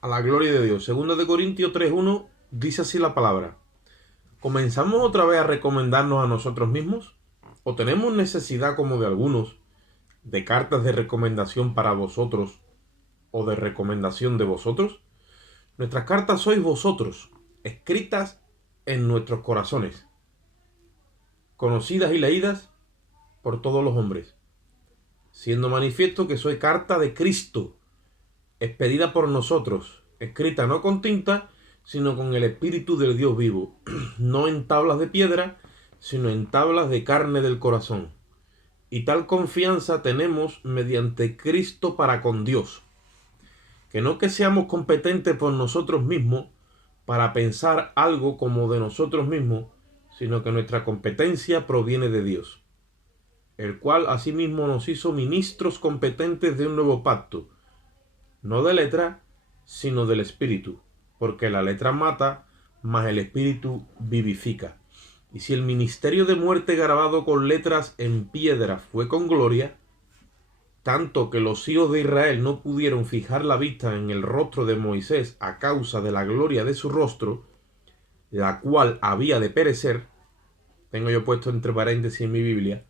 a la gloria de Dios. Segundo de Corintios 3:1 dice así la palabra. ¿Comenzamos otra vez a recomendarnos a nosotros mismos? ¿O tenemos necesidad, como de algunos, de cartas de recomendación para vosotros o de recomendación de vosotros? Nuestras cartas sois vosotros, escritas en nuestros corazones, conocidas y leídas por todos los hombres, siendo manifiesto que soy carta de Cristo, expedida por nosotros, escrita no con tinta, sino con el Espíritu del Dios vivo, no en tablas de piedra, sino en tablas de carne del corazón. Y tal confianza tenemos mediante Cristo para con Dios, que no que seamos competentes por nosotros mismos para pensar algo como de nosotros mismos, sino que nuestra competencia proviene de Dios, el cual asimismo nos hizo ministros competentes de un nuevo pacto, no de letra, sino del Espíritu, porque la letra mata, mas el Espíritu vivifica. Y si el ministerio de muerte grabado con letras en piedra fue con gloria, tanto que los hijos de Israel no pudieron fijar la vista en el rostro de Moisés a causa de la gloria de su rostro, la cual había de perecer, tengo yo puesto entre paréntesis en mi Biblia,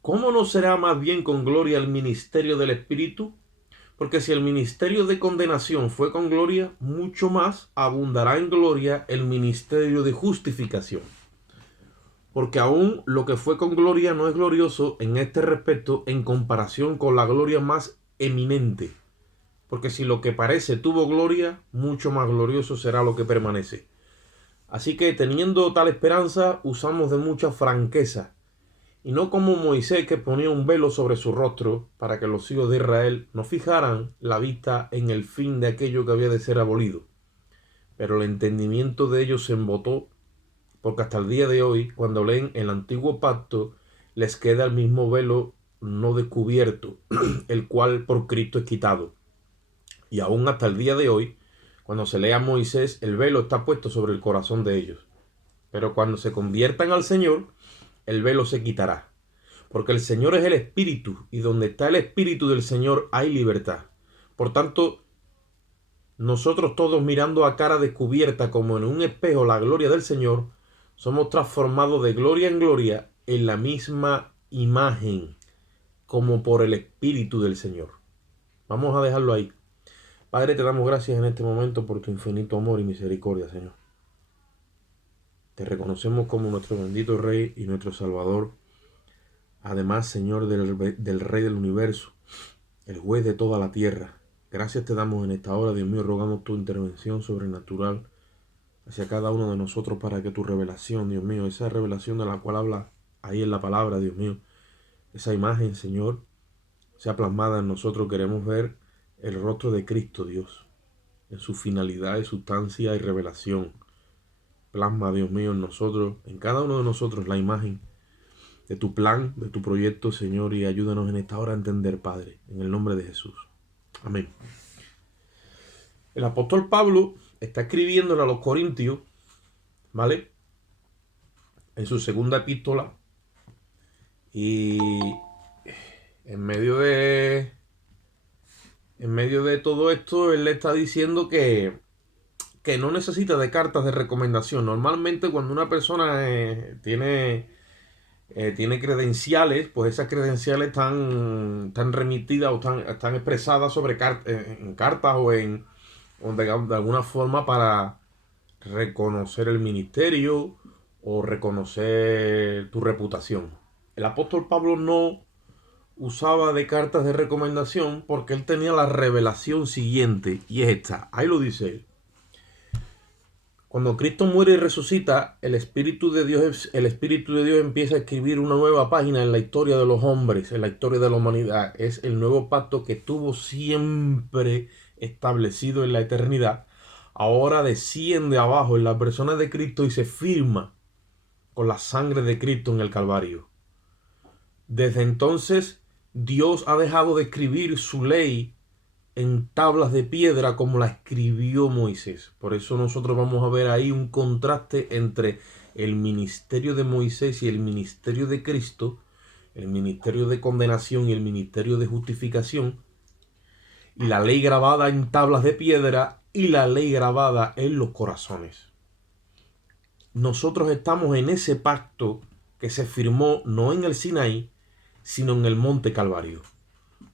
¿cómo no será más bien con gloria el ministerio del Espíritu? Porque si el ministerio de condenación fue con gloria, mucho más abundará en gloria el ministerio de justificación. Porque aún lo que fue con gloria no es glorioso en este respecto en comparación con la gloria más eminente. Porque si lo que parece tuvo gloria, mucho más glorioso será lo que permanece. Así que teniendo tal esperanza, usamos de mucha franqueza, y no como Moisés, que ponía un velo sobre su rostro para que los hijos de Israel no fijaran la vista en el fin de aquello que había de ser abolido. Pero el entendimiento de ellos se embotó, porque hasta el día de hoy, cuando leen el antiguo pacto, les queda el mismo velo no descubierto, el cual por Cristo es quitado. Y aún hasta el día de hoy, cuando se lee a Moisés, el velo está puesto sobre el corazón de ellos. Pero cuando se conviertan al Señor, el velo se quitará. Porque el Señor es el Espíritu, y donde está el Espíritu del Señor hay libertad. Por tanto, nosotros todos, mirando a cara descubierta como en un espejo la gloria del Señor, somos transformados de gloria en gloria en la misma imagen, como por el Espíritu del Señor. Vamos a dejarlo ahí. Padre, te damos gracias en este momento por tu infinito amor y misericordia, Señor. Te reconocemos como nuestro bendito Rey y nuestro Salvador. Además, Señor, del Rey del universo, el juez de toda la tierra. Gracias te damos en esta hora, Dios mío. Rogamos tu intervención sobrenatural hacia cada uno de nosotros para que tu revelación, Dios mío, esa revelación de la cual habla ahí en la palabra, Dios mío, esa imagen, Señor, sea plasmada en nosotros. Queremos ver el rostro de Cristo, Dios, en su finalidad y sustancia y revelación. Plasma, Dios mío, en nosotros, en cada uno de nosotros, la imagen de tu plan, de tu proyecto, Señor, y ayúdanos en esta hora a entender, Padre, en el nombre de Jesús. Amén. El apóstol Pablo está escribiéndole a los Corintios, ¿vale? En su segunda epístola, y en medio de todo esto, él le está diciendo que no necesita de cartas de recomendación. Normalmente cuando una persona tiene credenciales, pues esas credenciales están remitidas o están expresadas sobre en cartas o de alguna forma para reconocer el ministerio o reconocer tu reputación. El apóstol Pablo no usaba de cartas de recomendación porque él tenía la revelación siguiente, y es esta. Ahí lo dice él. Cuando Cristo muere y resucita, el Espíritu de Dios empieza a escribir una nueva página en la historia de los hombres, en la historia de la humanidad. Es el nuevo pacto que tuvo siempre establecido en la eternidad. Ahora desciende abajo en la persona de Cristo y se firma con la sangre de Cristo en el Calvario. Desde entonces, Dios ha dejado de escribir su ley en tablas de piedra como la escribió Moisés. Por eso nosotros vamos a ver ahí un contraste entre el ministerio de Moisés y el ministerio de Cristo, el ministerio de condenación y el ministerio de justificación, y la ley grabada en tablas de piedra y la ley grabada en los corazones. Nosotros estamos en ese pacto que se firmó no en el Sinaí, sino en el Monte Calvario.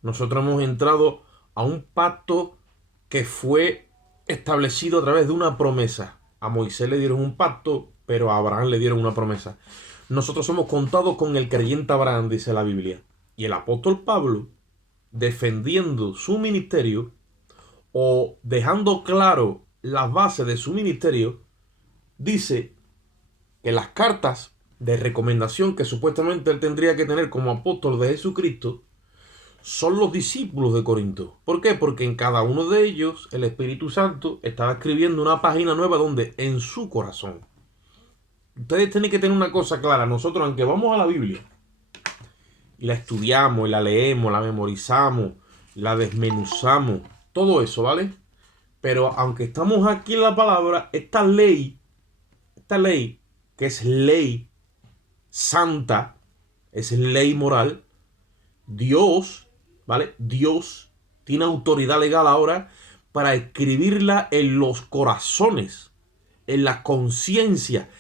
Nosotros hemos entrado a un pacto que fue establecido a través de una promesa. A Moisés le dieron un pacto, pero a Abraham le dieron una promesa. Nosotros somos contados con el creyente Abraham, dice la Biblia. Y el apóstol Pablo, defendiendo su ministerio o dejando claro las bases de su ministerio, dice que las cartas de recomendación que supuestamente él tendría que tener como apóstol de Jesucristo son los discípulos de Corinto. ¿Por qué? Porque en cada uno de ellos el Espíritu Santo estaba escribiendo una página nueva donde en su corazón. Ustedes tienen que tener una cosa clara. Nosotros, aunque vamos a la Biblia y la estudiamos, y la leemos, la memorizamos, la desmenuzamos, todo eso, ¿vale? Pero aunque estamos aquí en la palabra, esta ley, que es ley santa, es ley moral, Dios, ¿vale? Dios tiene autoridad legal ahora para escribirla en los corazones, en la conciencia,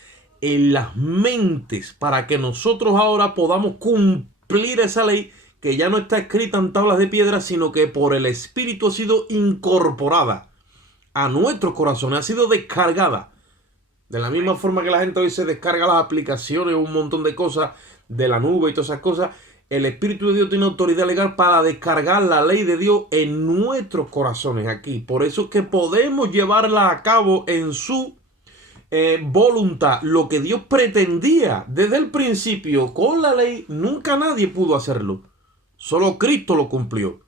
en las mentes, para que nosotros ahora podamos cumplir esa ley que ya no está escrita en tablas de piedra, sino que por el Espíritu ha sido incorporada a nuestros corazones, ha sido descargada. De la misma forma que la gente hoy se descarga las aplicaciones, un montón de cosas de la nube y todas esas cosas, el Espíritu de Dios tiene autoridad legal para descargar la ley de Dios en nuestros corazones aquí. Por eso es que podemos llevarla a cabo en su voluntad. Lo que Dios pretendía desde el principio con la ley, nunca nadie pudo hacerlo. Solo Cristo lo cumplió.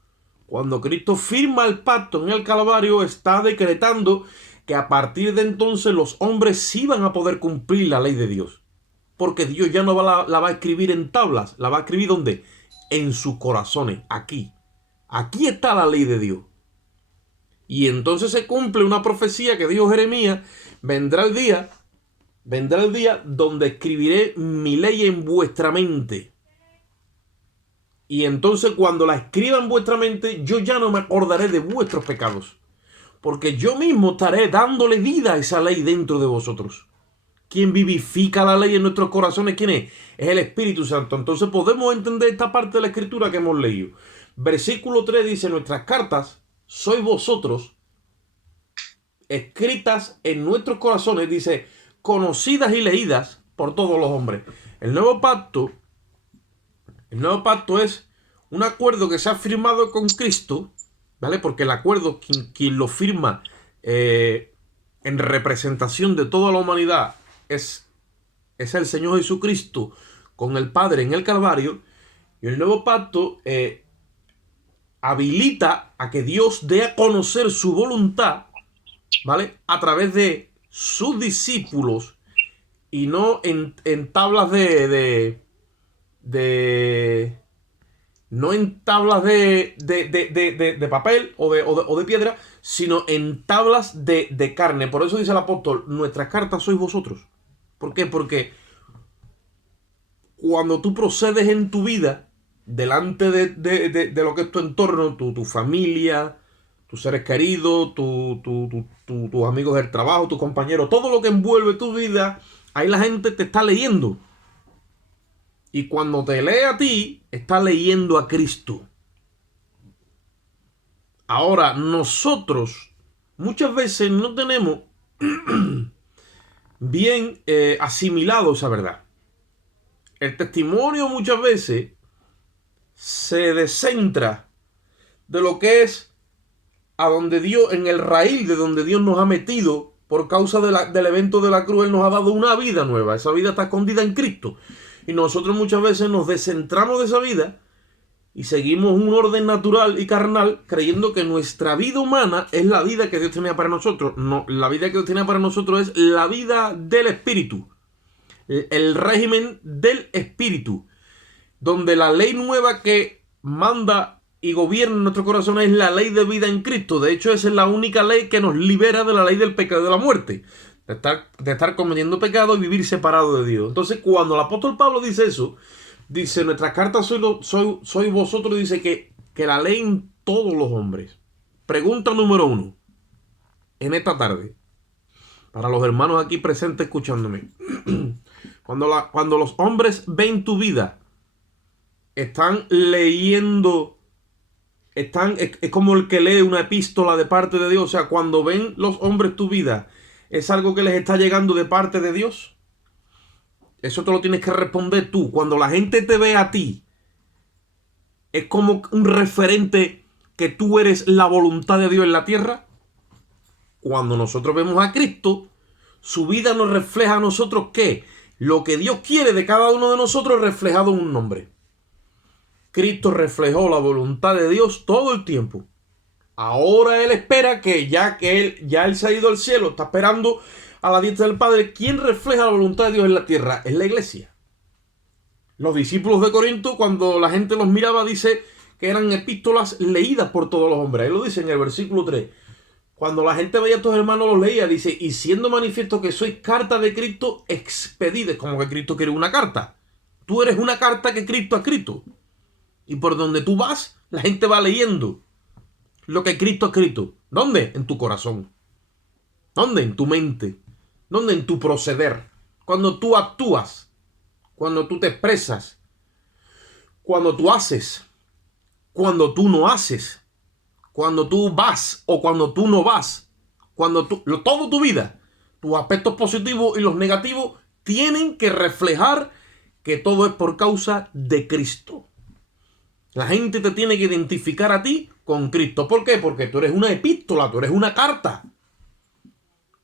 Cuando Cristo firma el pacto en el Calvario, está decretando que a partir de entonces los hombres sí van a poder cumplir la ley de Dios. Porque Dios ya no la va a escribir en tablas. La va a escribir ¿dónde? En sus corazones. Aquí. Aquí está la ley de Dios. Y entonces se cumple una profecía que dijo Jeremías. Vendrá el día donde escribiré mi ley en vuestra mente. Y entonces cuando la escriba en vuestra mente, yo ya no me acordaré de vuestros pecados. Porque yo mismo estaré dándole vida a esa ley dentro de vosotros. ¿Quién vivifica la ley en nuestros corazones? ¿Quién es? Es el Espíritu Santo. Entonces podemos entender esta parte de la Escritura que hemos leído. Versículo 3 dice, nuestras cartas sois vosotros, escritas en nuestros corazones, dice, conocidas y leídas por todos los hombres. El nuevo pacto es un acuerdo que se ha firmado con Cristo, ¿vale? Porque el acuerdo, quien lo firma en representación de toda la humanidad, es el Señor Jesucristo con el Padre en el Calvario. Y el nuevo pacto habilita a que Dios dé a conocer su voluntad, ¿vale? A través de sus discípulos y no en tablas no en tablas de papel o de piedra, sino en tablas de carne. Por eso dice el apóstol, nuestras cartas sois vosotros. ¿Por qué? Porque cuando tú procedes en tu vida, delante de lo que es tu entorno, tu familia, tus seres queridos, tus amigos del trabajo, tus compañeros, todo lo que envuelve tu vida, ahí la gente te está leyendo. Y cuando te lee a ti, está leyendo a Cristo. Ahora, nosotros muchas veces no tenemos bien asimilado esa verdad. El testimonio muchas veces se descentra de lo que es a donde Dios, en el raíz de donde Dios nos ha metido por causa del evento de la cruz. Él nos ha dado una vida nueva. Esa vida está escondida en Cristo. Y nosotros muchas veces nos descentramos de esa vida y seguimos un orden natural y carnal, creyendo que nuestra vida humana es la vida que Dios tenía para nosotros. No, la vida que Dios tenía para nosotros es la vida del Espíritu. El régimen del Espíritu. Donde la ley nueva que manda y gobierna en nuestro corazón es la ley de vida en Cristo. De hecho, esa es la única ley que nos libera de la ley del pecado y de la muerte. De estar cometiendo pecado y vivir separado de Dios. Entonces, cuando el apóstol Pablo dice eso, dice, nuestras cartas sois vosotros, dice que la leen todos los hombres. Pregunta número 1. en esta tarde, para los hermanos aquí presentes escuchándome, cuando los hombres ven tu vida, están leyendo, es como el que lee una epístola de parte de Dios. O sea, cuando ven los hombres tu vida, ¿es algo que les está llegando de parte de Dios? Eso te lo tienes que responder tú. Cuando la gente te ve a ti, es como un referente que tú eres la voluntad de Dios en la tierra. Cuando nosotros vemos a Cristo, su vida nos refleja a nosotros que lo que Dios quiere de cada uno de nosotros es reflejado en un nombre. Cristo reflejó la voluntad de Dios todo el tiempo. Ahora Él espera que ya Él se ha ido al cielo, está esperando a la diestra del Padre. ¿Quién refleja la voluntad de Dios en la tierra? Es la iglesia. Los discípulos de Corinto, cuando la gente los miraba, dice que eran epístolas leídas por todos los hombres. Ahí lo dice en el versículo 3. Cuando la gente veía a estos hermanos los leía, dice, y siendo manifiesto que sois carta de Cristo expedida. Como que Cristo quiere una carta. Tú eres una carta que Cristo ha escrito. Y por donde tú vas, la gente va leyendo lo que Cristo ha escrito. ¿Dónde? En tu corazón. ¿Dónde? En tu mente. ¿Dónde? En tu proceder. Cuando tú actúas. Cuando tú te expresas. Cuando tú haces. Cuando tú no haces. Cuando tú vas o cuando tú no vas. Toda tu vida, tus aspectos positivos y los negativos tienen que reflejar que todo es por causa de Cristo. La gente te tiene que identificar a ti con Cristo. ¿Por qué? Porque tú eres una epístola, tú eres una carta.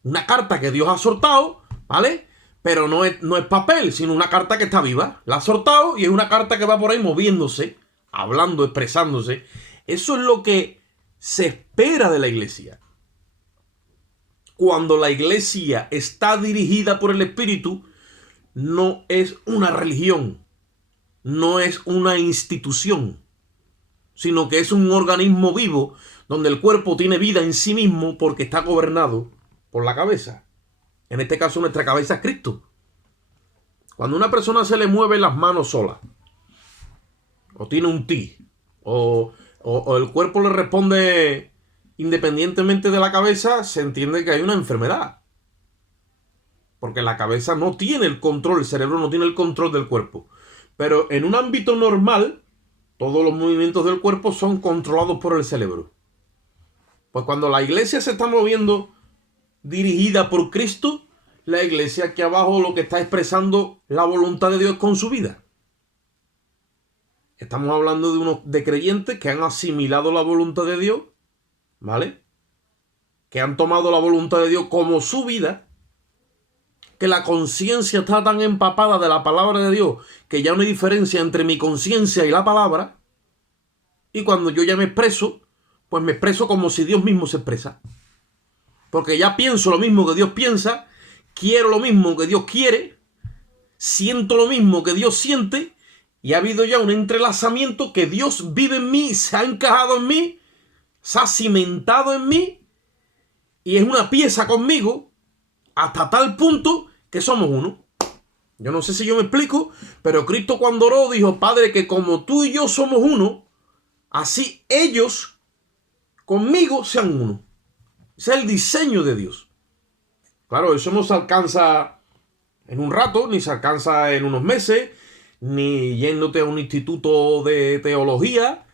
Una carta que Dios ha soltado, ¿vale? Pero no es papel, sino una carta que está viva. La ha soltado y es una carta que va por ahí moviéndose, hablando, expresándose. Eso es lo que se espera de la iglesia. Cuando la iglesia está dirigida por el Espíritu, no es una religión. No es una institución, sino que es un organismo vivo donde el cuerpo tiene vida en sí mismo porque está gobernado por la cabeza. En este caso, nuestra cabeza es Cristo. Cuando a una persona se le mueve las manos sola, o tiene un tic, o el cuerpo le responde independientemente de la cabeza, se entiende que hay una enfermedad. Porque la cabeza no tiene el control, el cerebro no tiene el control del cuerpo. Pero en un ámbito normal, todos los movimientos del cuerpo son controlados por el cerebro. Pues cuando la iglesia se está moviendo dirigida por Cristo, la iglesia aquí abajo lo que está expresando la voluntad de Dios con su vida. Estamos hablando de creyentes que han asimilado la voluntad de Dios, ¿vale? Que han tomado la voluntad de Dios como su vida, que la conciencia está tan empapada de la palabra de Dios que ya no hay diferencia entre mi conciencia y la palabra. Y cuando yo ya me expreso, pues me expreso como si Dios mismo se expresa. Porque ya pienso lo mismo que Dios piensa, quiero lo mismo que Dios quiere, siento lo mismo que Dios siente, y ha habido ya un entrelazamiento que Dios vive en mí, se ha encajado en mí, se ha cimentado en mí, y es una pieza conmigo, hasta tal punto que somos uno. Yo no sé si yo me explico, pero Cristo cuando oró dijo, Padre, que como tú y yo somos uno, así ellos conmigo sean uno. Ese es el diseño de Dios. Claro, eso no se alcanza en un rato, ni se alcanza en unos meses, ni yéndote a un instituto de teología,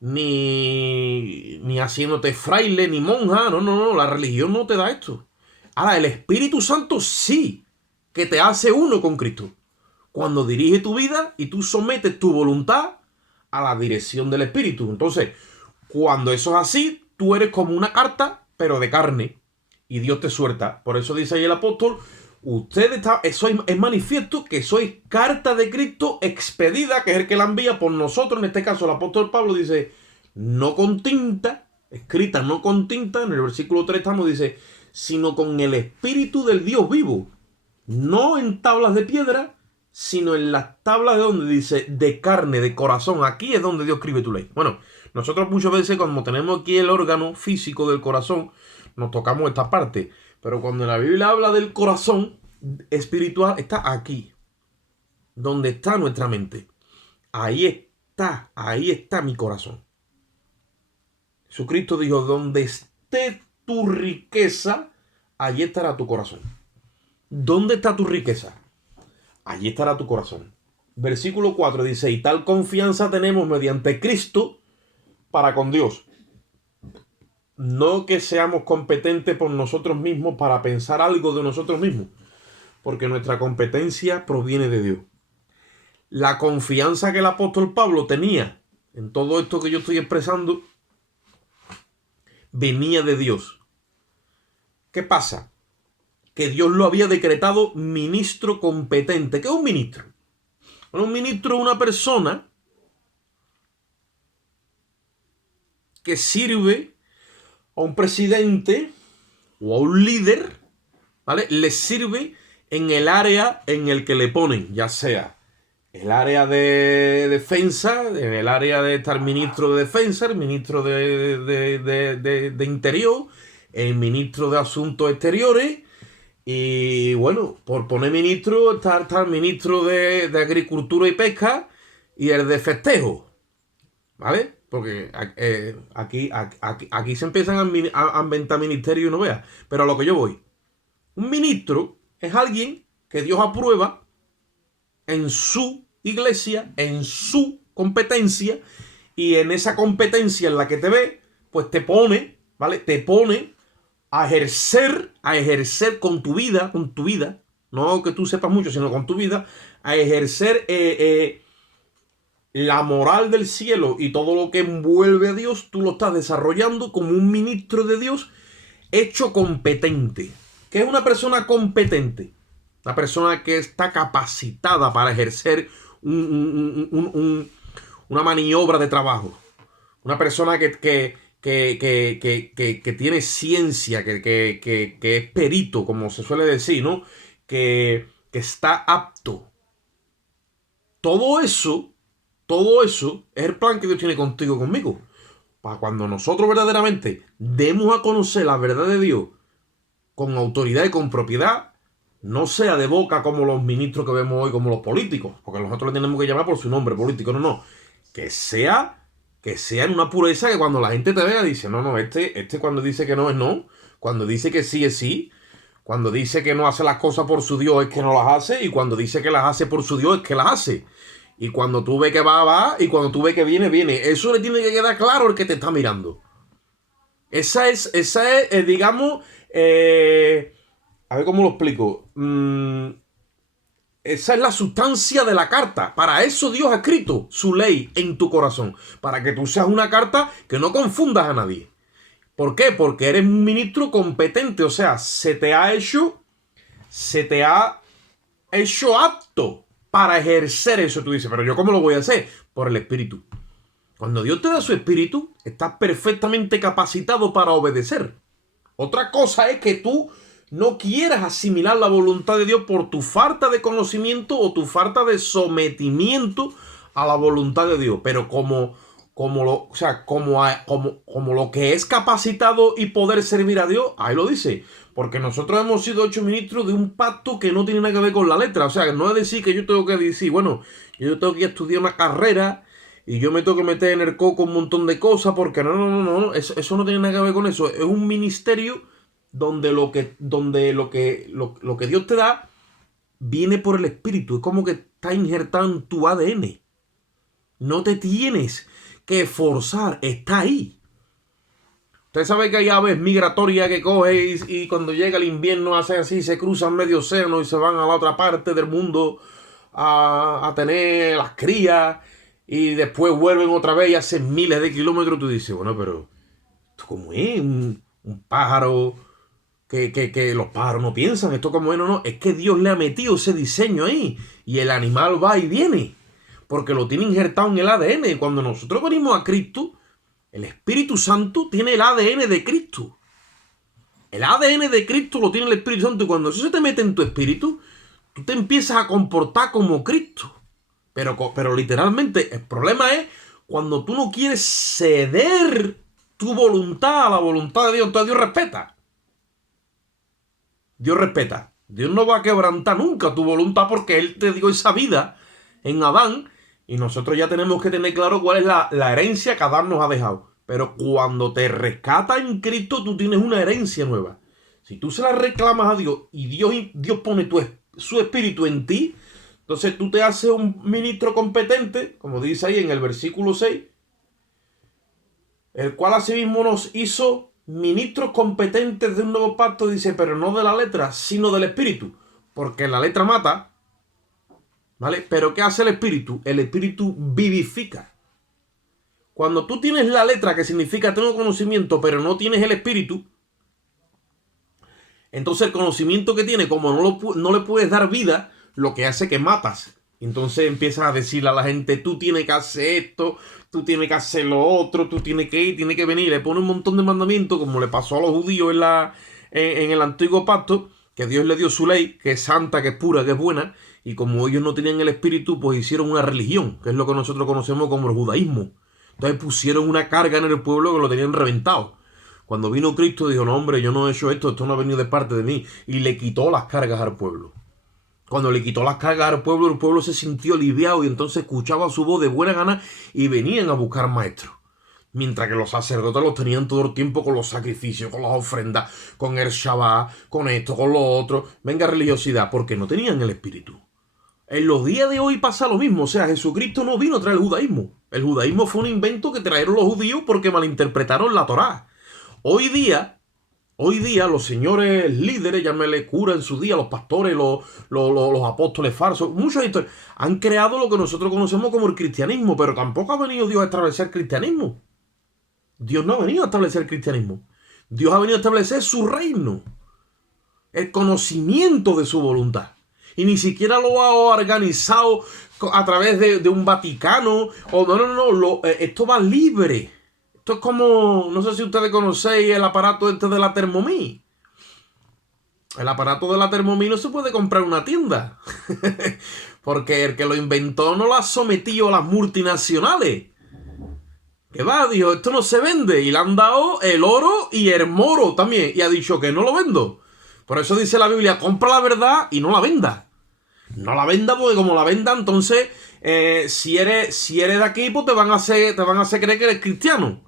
ni haciéndote fraile, ni monja. No, la religión no te da esto. Ahora, el Espíritu Santo sí que te hace uno con Cristo. Cuando dirige tu vida y tú sometes tu voluntad a la dirección del Espíritu. Entonces, cuando eso es así, tú eres como una carta, pero de carne. Y Dios te suelta. Por eso dice ahí el apóstol, eso es manifiesto que sois carta de Cristo expedida, que es el que la envía por nosotros. En este caso, el apóstol Pablo dice, no con tinta, escrita no con tinta. En el versículo 3 dice, sino con el Espíritu del Dios vivo. No en tablas de piedra, sino en las tablas de donde dice, de carne, de corazón. Aquí es donde Dios escribe tu ley. Bueno, nosotros muchas veces cuando tenemos aquí el órgano físico del corazón, nos tocamos esta parte. Pero cuando la Biblia habla del corazón espiritual, está aquí, donde está nuestra mente. Ahí está mi corazón. Jesucristo dijo, donde esté tu riqueza, allí estará tu corazón. ¿Dónde está tu riqueza? Allí estará tu corazón. Versículo 4 dice, y tal confianza tenemos mediante Cristo para con Dios. No que seamos competentes por nosotros mismos para pensar algo de nosotros mismos, porque nuestra competencia proviene de Dios. La confianza que el apóstol Pablo tenía en todo esto que yo estoy expresando venía de Dios. ¿Qué pasa? Que Dios lo había decretado ministro competente. ¿Qué es un ministro? Bueno, un ministro es una persona que sirve a un presidente o a un líder, ¿vale? Le sirve en el área en el que le ponen, ya sea el área de defensa, en el área de estar ministro de defensa, el ministro de interior, el ministro de asuntos exteriores, y bueno, por poner ministro está el ministro de agricultura y pesca y el de festejo, ¿vale? Porque aquí se empiezan a inventar ministerios y no veas. Pero a lo que yo voy, un ministro es alguien que Dios aprueba en su iglesia, en su competencia, y en esa competencia en la que te ve, pues te pone, ¿vale? Te pone a ejercer con tu vida, no que tú sepas mucho, sino con tu vida, a ejercer la moral del cielo y todo lo que envuelve a Dios, tú lo estás desarrollando como un ministro de Dios hecho competente. ¿Qué es una persona competente? Una persona que está capacitada para ejercer una maniobra de trabajo. Una persona que tiene ciencia, que es perito, como se suele decir, ¿no? Que está apto. Todo eso es el plan que Dios tiene contigo, conmigo. Para cuando nosotros verdaderamente demos a conocer la verdad de Dios con autoridad y con propiedad, no sea de boca como los ministros que vemos hoy, como los políticos, porque nosotros le tenemos que llamar por su nombre político, no. Que sea en una pureza que cuando la gente te vea dice, no, este cuando dice que no es no, cuando dice que sí es sí, cuando dice que no hace las cosas por su Dios es que no las hace, y cuando dice que las hace por su Dios es que las hace. Y cuando tú ves que va, y cuando tú ves que viene. Eso le tiene que quedar claro al que te está mirando. Esa es digamos, a ver cómo lo explico. Esa es la sustancia de la carta. Para eso Dios ha escrito su ley en tu corazón. Para que tú seas una carta que no confundas a nadie. ¿Por qué? Porque eres un ministro competente. O sea, se te ha hecho apto para ejercer eso. Tú dices, pero ¿yo cómo lo voy a hacer? Por el Espíritu. Cuando Dios te da su Espíritu, estás perfectamente capacitado para obedecer. Otra cosa es que tú no quieras asimilar la voluntad de Dios por tu falta de conocimiento o tu falta de sometimiento a la voluntad de Dios. Pero como lo que es capacitado y poder servir a Dios, ahí lo dice. Porque nosotros hemos sido hechos ministros de un pacto que no tiene nada que ver con la letra. O sea, que no es decir que yo tengo que decir, bueno, yo tengo que estudiar una carrera y yo me tengo que meter en el coco un montón de cosas, porque no. Eso no tiene nada que ver con eso. Es un ministerio donde lo que Dios te da viene por el Espíritu. Es como que está injertado en tu ADN. No te tienes que forzar, está ahí. Usted sabe que hay aves migratorias que coge y cuando llega el invierno hacen así, se cruzan medio océano y se van a la otra parte del mundo a tener las crías, y después vuelven otra vez y hacen miles de kilómetros. Tú dices, bueno, pero ¿esto cómo es? Un pájaro que los pájaros no piensan, esto como es, no, es que Dios le ha metido ese diseño ahí y el animal va y viene, porque lo tiene injertado en el ADN. Y cuando nosotros venimos a Cristo, el Espíritu Santo tiene el ADN de Cristo. El ADN de Cristo lo tiene el Espíritu Santo, y cuando eso se te mete en tu espíritu, tú te empiezas a comportar como Cristo. Pero literalmente el problema es cuando tú no quieres ceder tu voluntad a la voluntad de Dios. Entonces Dios respeta. Dios no va a quebrantar nunca tu voluntad, porque Él te dio esa vida en Adán, y nosotros ya tenemos que tener claro cuál es la herencia que Adán nos ha dejado. Pero cuando te rescata en Cristo, tú tienes una herencia nueva. Si tú se la reclamas a Dios y Dios pone su espíritu en ti, entonces tú te haces un ministro competente, como dice ahí en el versículo 6, el cual asimismo nos hizo ministros competentes de un nuevo pacto, dice, pero no de la letra, sino del espíritu. Porque la letra mata, ¿vale? Pero ¿qué hace el espíritu? El espíritu vivifica. Cuando tú tienes la letra, que significa tengo conocimiento, pero no tienes el espíritu, entonces el conocimiento que tiene, como no le puedes dar vida, lo que hace que matas. Entonces empiezas a decirle a la gente, tú tienes que hacer esto, tú tienes que hacer lo otro, tú tienes que ir, tienes que venir. Le pone un montón de mandamientos, como le pasó a los judíos en el antiguo pacto, que Dios le dio su ley, que es santa, que es pura, que es buena, y como ellos no tenían el espíritu, pues hicieron una religión, que es lo que nosotros conocemos como el judaísmo. Entonces pusieron una carga en el pueblo que lo tenían reventado. Cuando vino Cristo dijo, no hombre, yo no he hecho esto no ha venido de parte de mí. Y le quitó las cargas al pueblo. Cuando le quitó las cargas al pueblo, el pueblo se sintió aliviado y entonces escuchaba su voz de buena gana y venían a buscar maestros. Mientras que los sacerdotes los tenían todo el tiempo con los sacrificios, con las ofrendas, con el Shabbat, con esto, con lo otro. Venga religiosidad, porque no tenían el espíritu. En los días de hoy pasa lo mismo. O sea, Jesucristo no vino a traer el judaísmo. El judaísmo fue un invento que trajeron los judíos porque malinterpretaron la Torá. Hoy día los señores líderes, llámele cura en su día, los pastores, los apóstoles falsos, muchos historias, han creado lo que nosotros conocemos como el cristianismo, pero tampoco ha venido Dios a establecer el cristianismo. Dios no ha venido a establecer el cristianismo. Dios ha venido a establecer su reino, el conocimiento de su voluntad. Y ni siquiera lo ha organizado a través de un Vaticano. Esto va libre. Esto es como, no sé si ustedes conocéis el aparato este de la Thermomix. El aparato de la Thermomix no se puede comprar en una tienda. Porque el que lo inventó no lo ha sometido a las multinacionales. Que va, dijo, esto no se vende. Y le han dado el oro y el moro también. Y ha dicho que no lo vendo. Por eso dice la Biblia, compra la verdad y no la venda. No la venda porque como la venda, entonces, si eres de aquí, pues te van a hacer creer que eres cristiano.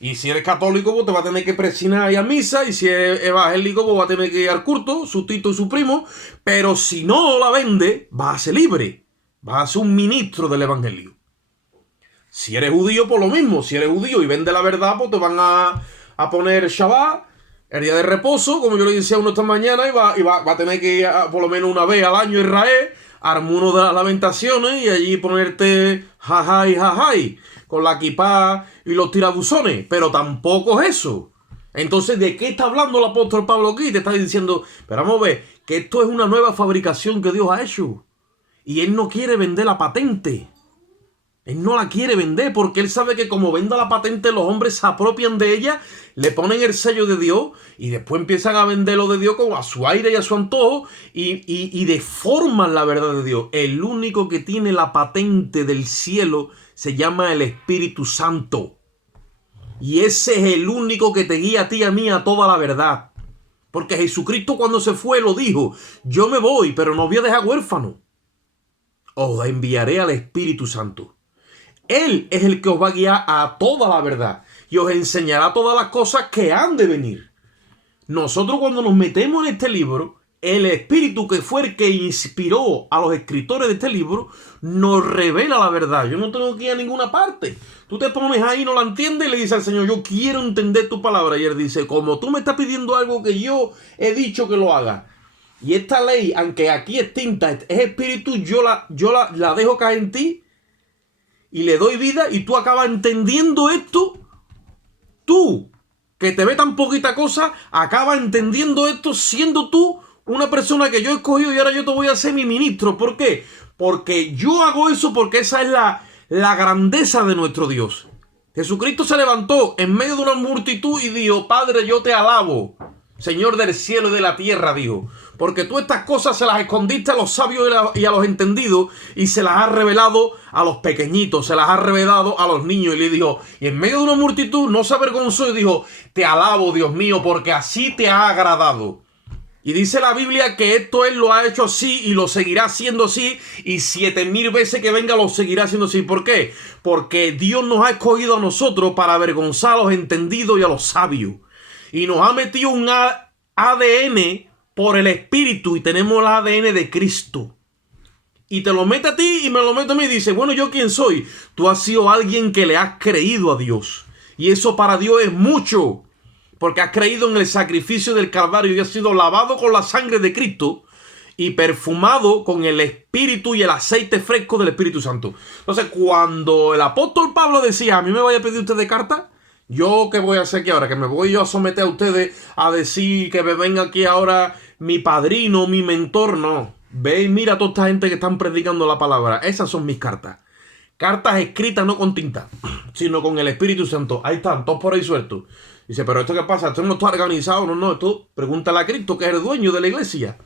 Y si eres católico, pues te va a tener que presionar y a misa. Y si eres evangélico, pues va a tener que ir al culto, su tito y su primo. Pero si no la vende, vas a ser libre. Vas a ser un ministro del evangelio. Si eres judío, pues lo mismo. Si eres judío y vende la verdad, pues te van a poner Shabbat, el día de reposo, como yo le decía a uno esta mañana, y va a tener que ir por lo menos una vez al año a Israel, armar uno de las lamentaciones y allí ponerte jajay, con la kipá y los tirabuzones. Pero tampoco es eso. Entonces, ¿de qué está hablando el apóstol Pablo aquí? Te está diciendo, pero vamos a ver, que esto es una nueva fabricación que Dios ha hecho. Y Él no quiere vender la patente. Él no la quiere vender porque Él sabe que como venda la patente los hombres se apropian de ella, le ponen el sello de Dios y después empiezan a vender lo de Dios como a su aire y a su antojo y deforman la verdad de Dios. El único que tiene la patente del cielo se llama el Espíritu Santo. Y ese es el único que te guía a ti y a mí a toda la verdad. Porque Jesucristo cuando se fue lo dijo, yo me voy pero no voy a dejar huérfano. Os enviaré al Espíritu Santo. Él es el que os va a guiar a toda la verdad y os enseñará todas las cosas que han de venir. Nosotros cuando nos metemos en este libro, el Espíritu que fue el que inspiró a los escritores de este libro, nos revela la verdad. Yo no tengo que ir a ninguna parte. Tú te pones ahí, no la entiendes y le dices al Señor, yo quiero entender tu palabra. Y Él dice, como tú me estás pidiendo algo que yo he dicho que lo haga, y esta ley, aunque aquí es tinta, es espíritu, yo la dejo caer en ti, y le doy vida y tú acabas entendiendo esto. Tú, que te ve tan poquita cosa, acabas entendiendo esto siendo tú una persona que yo he escogido y ahora yo te voy a hacer mi ministro. ¿Por qué? Porque yo hago eso porque esa es la grandeza de nuestro Dios. Jesucristo se levantó en medio de una multitud y dijo, Padre, yo te alabo, Señor del cielo y de la tierra, dijo. Porque tú estas cosas se las escondiste a los sabios y a los entendidos y se las has revelado a los pequeñitos, se las has revelado a los niños. Y le dijo, y en medio de una multitud no se avergonzó y dijo, te alabo, Dios mío, porque así te ha agradado. Y dice la Biblia que esto Él lo ha hecho así y lo seguirá haciendo así, y 7000 veces que venga lo seguirá haciendo así. ¿Por qué? Porque Dios nos ha escogido a nosotros para avergonzar a los entendidos y a los sabios. Y nos ha metido un ADN por el Espíritu, y tenemos el ADN de Cristo. Y te lo mete a ti y me lo mete a mí y dice, bueno, ¿yo quién soy? Tú has sido alguien que le has creído a Dios. Y eso para Dios es mucho. Porque has creído en el sacrificio del Calvario y has sido lavado con la sangre de Cristo y perfumado con el Espíritu y el aceite fresco del Espíritu Santo. Entonces, cuando el apóstol Pablo decía, a mí me vaya a pedir usted de carta, ¿yo qué voy a hacer aquí ahora? ¿Que me voy yo a someter a ustedes a decir que me venga aquí ahora mi padrino, mi mentor? No. Ve y mira a toda esta gente que están predicando la palabra. Esas son mis cartas. Cartas escritas no con tinta, sino con el Espíritu Santo. Ahí están, todos por ahí sueltos. Dice, pero ¿esto qué pasa? ¿Esto no está organizado? No, esto pregúntale a Cristo, que es el dueño de la iglesia.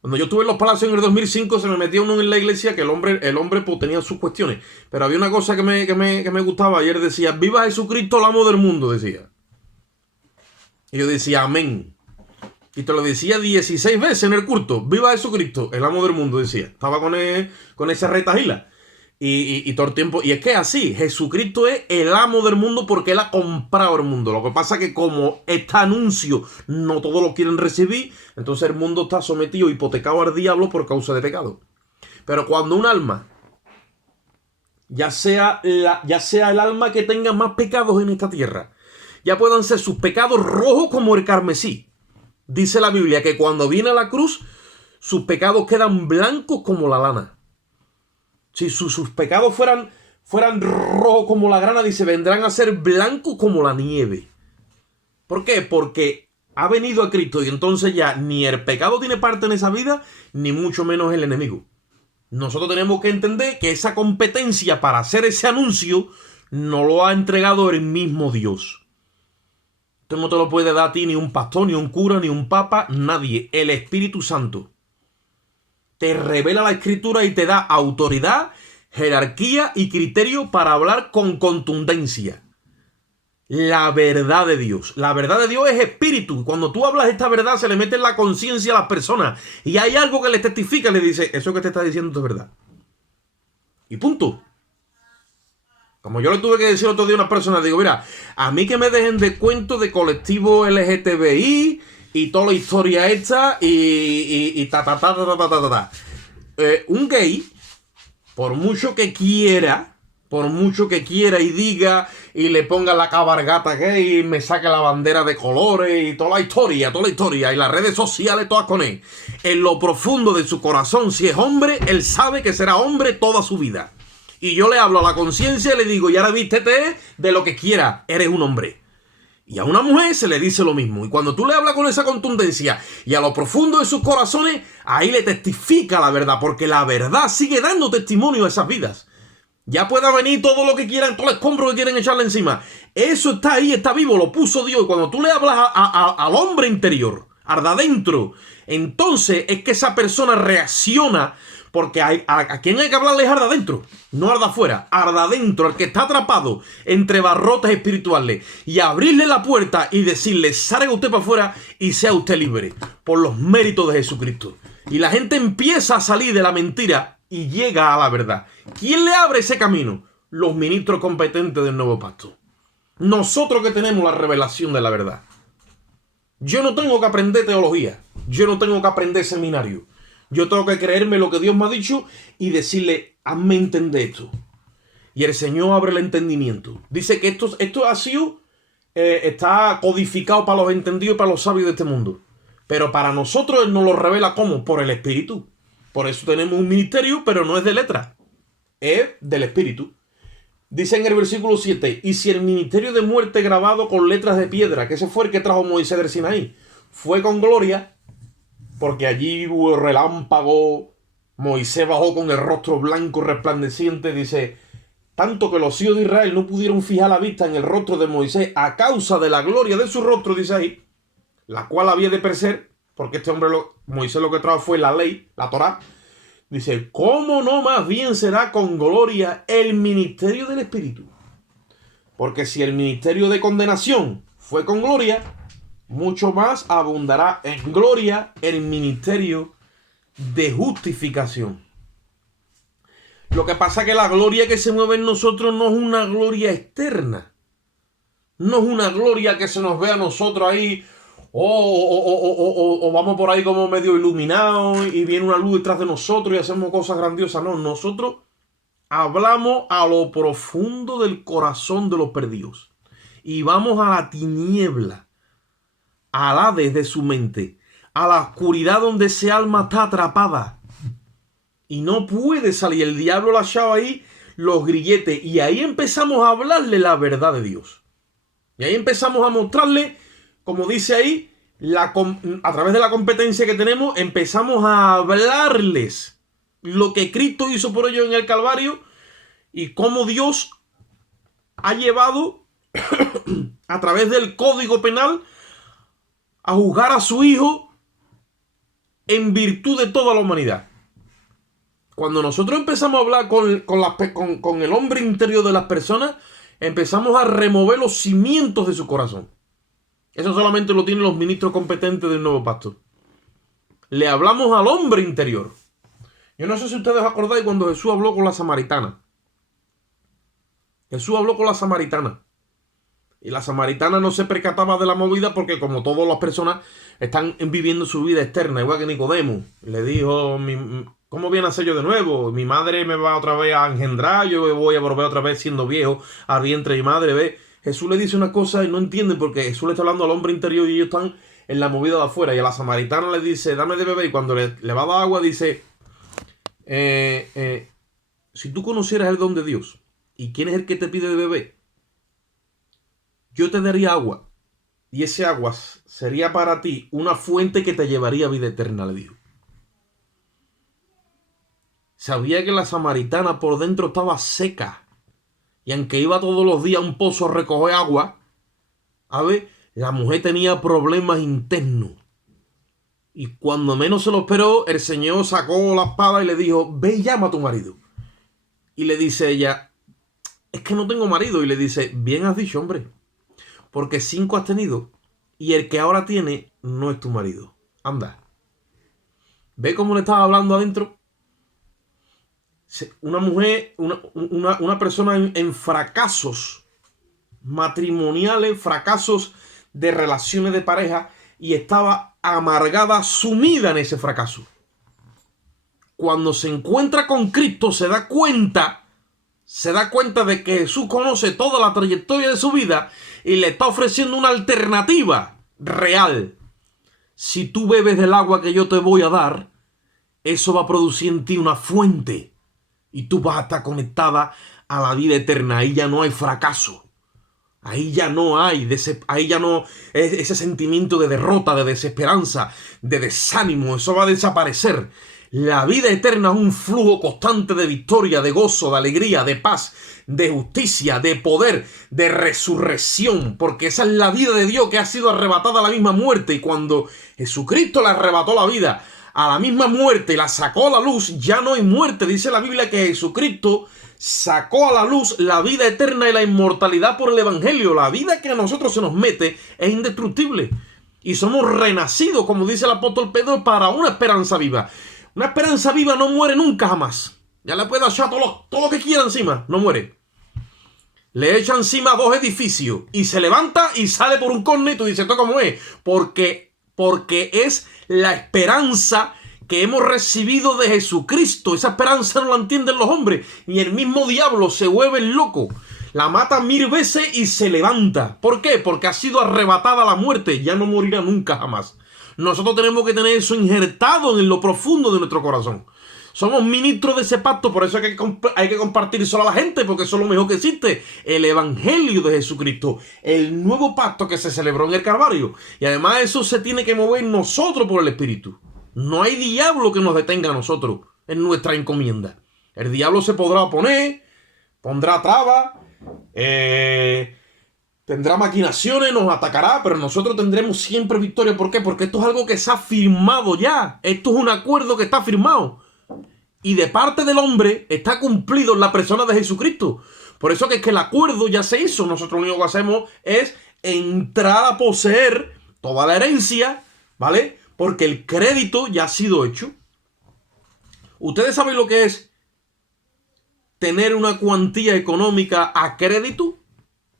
Cuando yo estuve en Los Palacios en el 2005, se me metía uno en la iglesia que el hombre pues, tenía sus cuestiones. Pero había una cosa que me gustaba. Ayer decía, viva Jesucristo, el amo del mundo, decía. Y yo decía, amén. Y te lo decía 16 veces en el culto. Viva Jesucristo, el amo del mundo, decía. Estaba con esa retahila. Y todo el tiempo. Y es que es así. Jesucristo es el amo del mundo porque Él ha comprado el mundo. Lo que pasa es que como este anuncio no todos lo quieren recibir, entonces el mundo está sometido, hipotecado al diablo por causa de pecado. Pero cuando un alma, ya sea el alma que tenga más pecados en esta tierra, ya puedan ser sus pecados rojos como el carmesí. Dice la Biblia que cuando viene a la cruz, sus pecados quedan blancos como la lana. Si sus pecados fueran rojos como la grana, dice, vendrán a ser blancos como la nieve. ¿Por qué? Porque ha venido a Cristo y entonces ya ni el pecado tiene parte en esa vida, ni mucho menos el enemigo. Nosotros tenemos que entender que esa competencia para hacer ese anuncio no lo ha entregado el mismo Dios. Esto no te lo puede dar a ti ni un pastor, ni un cura, ni un papa, nadie. El Espíritu Santo te revela la Escritura y te da autoridad, jerarquía y criterio para hablar con contundencia. La verdad de Dios. La verdad de Dios es espíritu. Cuando tú hablas esta verdad, se le mete en la conciencia a las personas. Y hay algo que le testifica, le dice, eso que te está diciendo es verdad. Y punto. Como yo le tuve que decir otro día a una persona, digo, mira, a mí que me dejen de cuento de colectivo LGTBI y toda la historia esta y un gay, por mucho que quiera y diga y le ponga la cabalgata gay y me saque la bandera de colores y toda la historia y las redes sociales todas con él, en lo profundo de su corazón, si es hombre, él sabe que será hombre toda su vida. Y yo le hablo a la conciencia y le digo, y ahora vístete de lo que quiera, eres un hombre. Y a una mujer se le dice lo mismo. Y cuando tú le hablas con esa contundencia y a lo profundo de sus corazones, ahí le testifica la verdad, porque la verdad sigue dando testimonio a esas vidas. Ya pueda venir todo lo que quieran, todo el escombro que quieren echarle encima. Eso está ahí, está vivo, lo puso Dios. Y cuando tú le hablas al hombre interior, al de adentro, entonces es que esa persona reacciona. Porque a quien hay que hablarle es al de adentro, no al de afuera, al de adentro, al que está atrapado entre barrotes espirituales, y abrirle la puerta y decirle, salga usted para afuera y sea usted libre, por los méritos de Jesucristo. Y la gente empieza a salir de la mentira y llega a la verdad. ¿Quién le abre ese camino? Los ministros competentes del nuevo pacto. Nosotros que tenemos la revelación de la verdad. Yo no tengo que aprender teología, yo no tengo que aprender seminario. Yo tengo que creerme lo que Dios me ha dicho y decirle, hazme entender esto. Y el Señor abre el entendimiento. Dice que esto ha sido, está codificado para los entendidos y para los sabios de este mundo. Pero para nosotros Él nos lo revela ¿cómo? Por el Espíritu. Por eso tenemos un ministerio, pero no es de letra. Es del Espíritu. Dice en el versículo 7, y si el ministerio de muerte grabado con letras de piedra, que ese fue el que trajo Moisés del Sinaí, fue con gloria, porque allí hubo relámpago, Moisés bajó con el rostro blanco resplandeciente, dice, tanto que los hijos de Israel no pudieron fijar la vista en el rostro de Moisés a causa de la gloria de su rostro, dice ahí, la cual había de perecer, porque este hombre, Moisés lo que trajo fue la ley, la Torá. Dice, ¿cómo no más bien será con gloria el ministerio del Espíritu? Porque si el ministerio de condenación fue con gloria, mucho más abundará en gloria el ministerio de justificación. Lo que pasa es que la gloria que se mueve en nosotros no es una gloria externa. No es una gloria que se nos ve a nosotros ahí, o vamos por ahí como medio iluminados y viene una luz detrás de nosotros y hacemos cosas grandiosas. No, nosotros hablamos a lo profundo del corazón de los perdidos. Y vamos a la tiniebla, al Hades de su mente, a la oscuridad donde ese alma está atrapada. Y no puede salir. El diablo le ha echado ahí los grilletes. Y ahí empezamos a hablarle la verdad de Dios. Y ahí empezamos a mostrarle, como dice ahí, a través de la competencia que tenemos, empezamos a hablarles lo que Cristo hizo por ellos en el Calvario y cómo Dios ha llevado a través del Código Penal a juzgar a su Hijo en virtud de toda la humanidad. Cuando nosotros empezamos a hablar con el hombre interior de las personas, empezamos a remover los cimientos de su corazón. Eso solamente lo tienen los ministros competentes del nuevo pacto. Le hablamos al hombre interior. Yo no sé si ustedes acordáis cuando Jesús habló con la samaritana. Jesús habló con la samaritana. Y la samaritana no se percataba de la movida porque como todas las personas están viviendo su vida externa, igual que Nicodemo. Le dijo, ¿cómo voy a nacer yo de nuevo? Mi madre me va otra vez a engendrar, yo voy a volver otra vez siendo viejo al vientre de mi madre. ¿Ve? Jesús le dice una cosa y no entienden porque Jesús le está hablando al hombre interior y ellos están en la movida de afuera. Y a la samaritana le dice, dame de beber. Y cuando le va a dar agua dice, si tú conocieras el don de Dios y quién es el que te pide de beber, yo te daría agua y ese agua sería para ti una fuente que te llevaría a vida eterna, le dijo. Sabía que la samaritana por dentro estaba seca y aunque iba todos los días a un pozo a recoger agua, a ver, la mujer tenía problemas internos. Y cuando menos se lo esperó, el Señor sacó la espada y le dijo, ve y llama a tu marido. Y le dice ella, es que no tengo marido. Y le dice, bien has dicho, hombre, porque 5 has tenido y el que ahora tiene no es tu marido. Anda. ¿Ve cómo le estaba hablando adentro? Una mujer, una persona en fracasos matrimoniales, fracasos de relaciones de pareja y estaba amargada, sumida en ese fracaso. Cuando se encuentra con Cristo se da cuenta de que Jesús conoce toda la trayectoria de su vida y le está ofreciendo una alternativa real. Si tú bebes del agua que yo te voy a dar, eso va a producir en ti una fuente y tú vas a estar conectada a la vida eterna. Ahí ya no hay fracaso. Ahí ya no hay ese sentimiento de derrota, de desesperanza, de desánimo. Eso va a desaparecer. La vida eterna es un flujo constante de victoria, de gozo, de alegría, de paz, de justicia, de poder, de resurrección. Porque esa es la vida de Dios que ha sido arrebatada a la misma muerte. Y cuando Jesucristo le arrebató la vida a la misma muerte y la sacó a la luz, ya no hay muerte. Dice la Biblia que Jesucristo sacó a la luz la vida eterna y la inmortalidad por el Evangelio. La vida que a nosotros se nos mete es indestructible. Y somos renacidos, como dice el apóstol Pedro, para una esperanza viva. Una esperanza viva no muere nunca jamás. Ya le puede echar todo lo que quiera encima, no muere. Le echa encima 2 edificios y se levanta y sale por un córner y tú dices, ¿esto cómo es? Porque es la esperanza que hemos recibido de Jesucristo. Esa esperanza no la entienden los hombres. Y el mismo diablo se vuelve loco. La mata 1000 veces y se levanta. ¿Por qué? Porque ha sido arrebatada a la muerte. Ya no morirá nunca jamás. Nosotros tenemos que tener eso injertado en lo profundo de nuestro corazón. Somos ministros de ese pacto, por eso hay que compartir solo a la gente, porque eso es lo mejor que existe. El Evangelio de Jesucristo, el nuevo pacto que se celebró en el Calvario. Y además eso se tiene que mover nosotros por el Espíritu. No hay diablo que nos detenga a nosotros en nuestra encomienda. El diablo se podrá oponer, pondrá trabas, tendrá maquinaciones, nos atacará, pero nosotros tendremos siempre victoria. ¿Por qué? Porque esto es algo que se ha firmado ya. Esto es un acuerdo que está firmado. Y de parte del hombre está cumplido en la persona de Jesucristo. Por eso que es que el acuerdo ya se hizo. Nosotros lo único que hacemos es entrar a poseer toda la herencia, ¿vale? Porque el crédito ya ha sido hecho. ¿Ustedes saben lo que es tener una cuantía económica a crédito?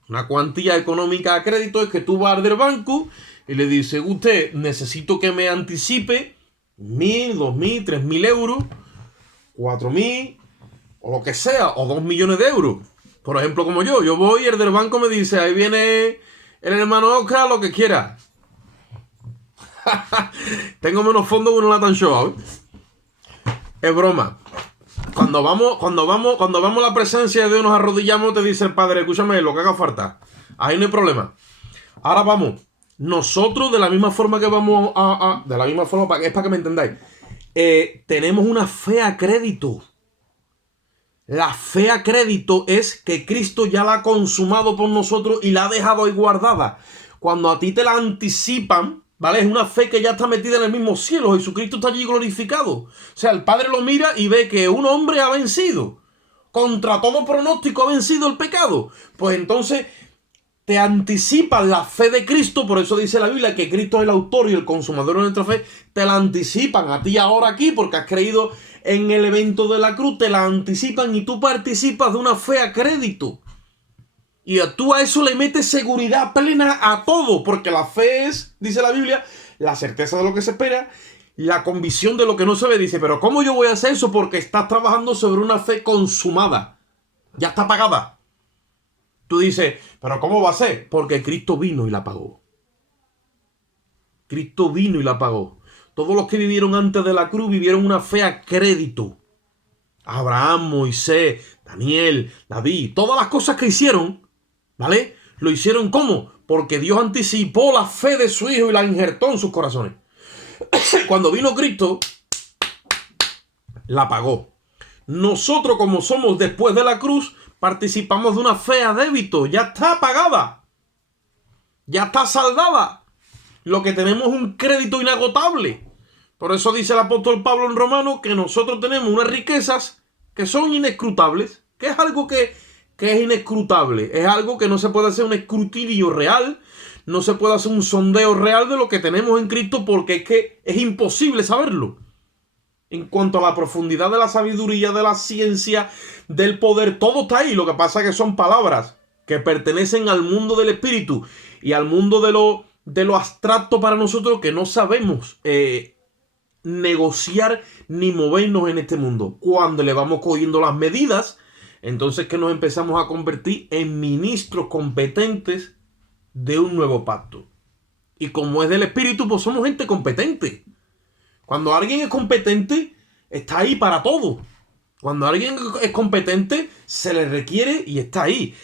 Una cuantía económica a crédito es que tú vas del banco y le dices, usted, necesito que me anticipe 1.000, 2.000, 3.000 euros, 4.000, o lo que sea, o 2 millones de euros. Por ejemplo, como yo voy y el del banco me dice, ahí viene el hermano Oscar, lo que quiera. Tengo menos fondo que una lata show, ¿eh? Es broma. Cuando vamos a la presencia de Dios, nos arrodillamos, te dice el Padre, escúchame, lo que haga falta. Ahí no hay problema. Ahora vamos. Nosotros, de la misma forma que vamos de la misma forma, es para que me entendáis. Tenemos una fe a crédito. La fe a crédito es que Cristo ya la ha consumado por nosotros y la ha dejado ahí guardada. Cuando a ti te la anticipan, ¿vale? Es una fe que ya está metida en el mismo cielo. Jesucristo está allí glorificado. O sea, el Padre lo mira y ve que un hombre ha vencido. Contra todo pronóstico ha vencido el pecado. Pues entonces te anticipan la fe de Cristo. Por eso dice la Biblia que Cristo es el autor y el consumador de nuestra fe. Te la anticipan a ti ahora aquí porque has creído en el evento de la cruz. Te la anticipan y tú participas de una fe a crédito. Y tú a eso le metes seguridad plena a todo, porque la fe es, dice la Biblia, la certeza de lo que se espera, la convicción de lo que no se ve. Dice, pero ¿cómo yo voy a hacer eso? Porque estás trabajando sobre una fe consumada. Ya está pagada. Tú dices, pero ¿cómo va a ser? Porque Cristo vino y la pagó. Cristo vino y la pagó. Todos los que vivieron antes de la cruz vivieron una fe a crédito. Abraham, Moisés, Daniel, David, todas las cosas que hicieron, ¿vale? Lo hicieron ¿cómo? Porque Dios anticipó la fe de su Hijo y la injertó en sus corazones. Cuando vino Cristo, la pagó. Nosotros, como somos después de la cruz, participamos de una fe a débito. Ya está pagada. Ya está saldada. Lo que tenemos es un crédito inagotable. Por eso dice el apóstol Pablo en Romanos que nosotros tenemos unas riquezas que son inescrutables. Que es algo que es inescrutable. Es algo que no se puede hacer un escrutinio real. No se puede hacer un sondeo real de lo que tenemos en Cristo porque es que es imposible saberlo. En cuanto a la profundidad de la sabiduría, de la ciencia, del poder, todo está ahí. Lo que pasa es que son palabras que pertenecen al mundo del espíritu y al mundo de lo abstracto para nosotros que no sabemos negociar ni movernos en este mundo. Cuando le vamos cogiendo las medidas, entonces que nos empezamos a convertir en ministros competentes de un nuevo pacto. Y como es del espíritu, pues somos gente competente. Cuando alguien es competente, está ahí para todo. Cuando alguien es competente, se le requiere y está ahí.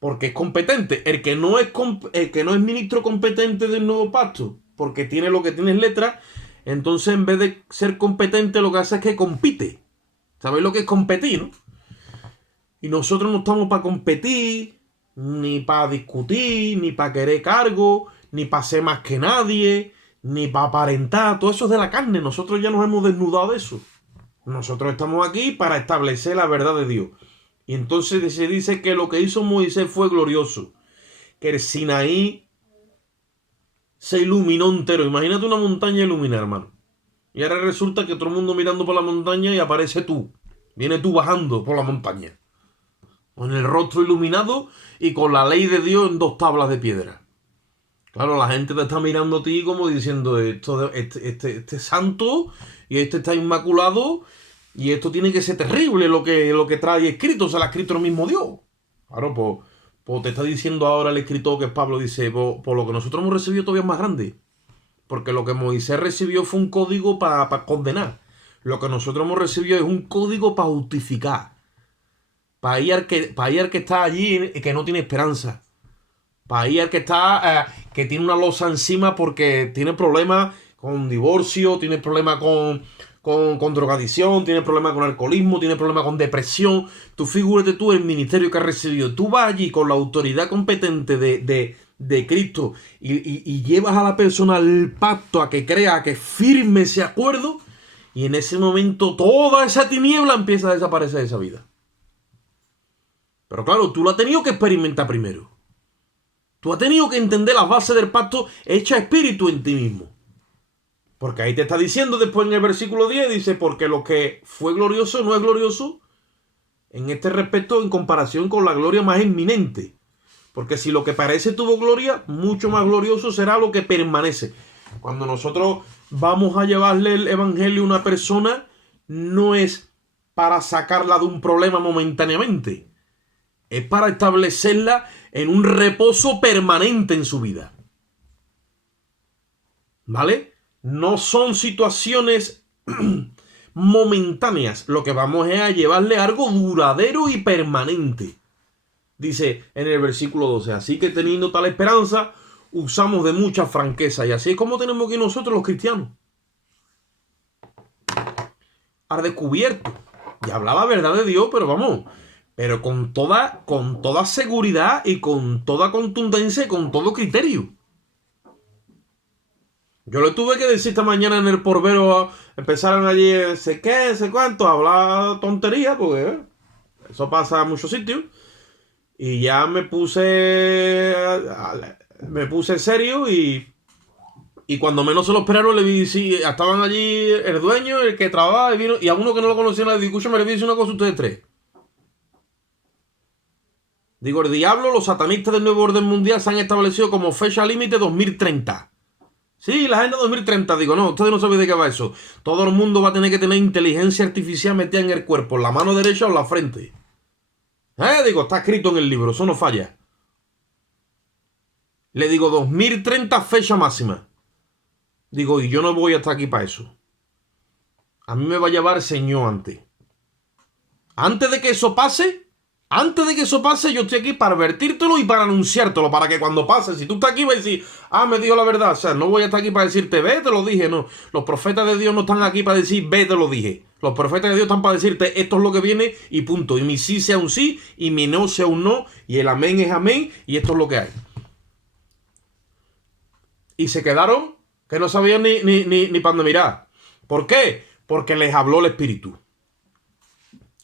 Porque es competente. El que no es ministro competente del nuevo pacto, porque tiene lo que tiene es letra, entonces en vez de ser competente, lo que hace es que compite. ¿Sabéis lo que es competir, no? Y nosotros no estamos para competir, ni para discutir, ni para querer cargo, ni para ser más que nadie, ni para aparentar. Todo eso es de la carne. Nosotros ya nos hemos desnudado de eso. Nosotros estamos aquí para establecer la verdad de Dios. Y entonces se dice que lo que hizo Moisés fue glorioso. Que el Sinaí se iluminó entero. Imagínate una montaña iluminada, hermano. Y ahora resulta que todo el mundo mirando por la montaña y aparece tú. Viene tú bajando por la montaña. Con el rostro iluminado y con la ley de Dios en 2 tablas de piedra. Claro, la gente te está mirando a ti como diciendo, este santo y este está inmaculado y esto tiene que ser terrible lo que trae escrito. Se lo ha escrito el mismo Dios. Claro, pues te está diciendo ahora el escritor que es Pablo, dice, por lo que nosotros hemos recibido todavía es más grande. Porque lo que Moisés recibió fue un código para condenar. Lo que nosotros hemos recibido es un código para justificar. Para ir al que está allí y que no tiene esperanza. Para ir al que está, que tiene una losa encima porque tiene problemas con divorcio, tiene problemas con drogadicción, tiene problemas con alcoholismo, tiene problemas con depresión. Tú figúrate tú el ministerio que has recibido. Tú vas allí con la autoridad competente de Cristo y llevas a la persona al pacto a que crea, a que firme ese acuerdo, y en ese momento toda esa tiniebla empieza a desaparecer de esa vida. Pero claro, tú lo has tenido que experimentar primero. Tú has tenido que entender las bases del pacto hecha espíritu en ti mismo. Porque ahí te está diciendo después en el versículo 10, dice, porque lo que fue glorioso no es glorioso en este respecto en comparación con la gloria más inminente. Porque si lo que parece tuvo gloria, mucho más glorioso será lo que permanece. Cuando nosotros vamos a llevarle el evangelio a una persona, no es para sacarla de un problema momentáneamente. Es para establecerla en un reposo permanente en su vida. ¿Vale? No son situaciones momentáneas. Lo que vamos es a llevarle algo duradero y permanente. Dice en el versículo 12, así que teniendo tal esperanza, usamos de mucha franqueza. Y así es como tenemos que nosotros los cristianos. Al descubierto. Y hablar la verdad de Dios, pero vamos, pero con toda seguridad y con toda contundencia y con todo criterio. Yo le tuve que decir esta mañana en el Porbero, empezaron allí, sé qué, sé cuánto, a hablar tontería, porque eso pasa en muchos sitios. Y ya me puse serio y cuando menos se lo esperaron le vi, sí, estaban allí el dueño, el que trabaja, y vino, y a uno que no lo conocía le digo, escúchame, le voy a decir una cosa a ustedes tres. Digo, el diablo, los satanistas del nuevo orden mundial se han establecido como fecha límite 2030. Sí, la agenda 2030. Digo, no, ustedes no saben de qué va eso. Todo el mundo va a tener que tener inteligencia artificial metida en el cuerpo, en la mano derecha o en la frente. Digo, está escrito en el libro, eso no falla. Le digo, 2030 fecha máxima. Digo, y yo no voy a estar aquí para eso. A mí me va a llevar el Señor antes. Antes de que eso pase, yo estoy aquí para advertírtelo y para anunciártelo, para que cuando pase, si tú estás aquí vas a decir, me dijo la verdad. O sea, no voy a estar aquí para decirte, ve, te lo dije, no. Los profetas de Dios no están aquí para decir, ve, te lo dije. Los profetas de Dios están para decirte, esto es lo que viene y punto. Y mi sí sea un sí y mi no sea un no y el amén es amén y esto es lo que hay. Y se quedaron que no sabían ni para dónde mirar. ¿Por qué? Porque les habló el Espíritu.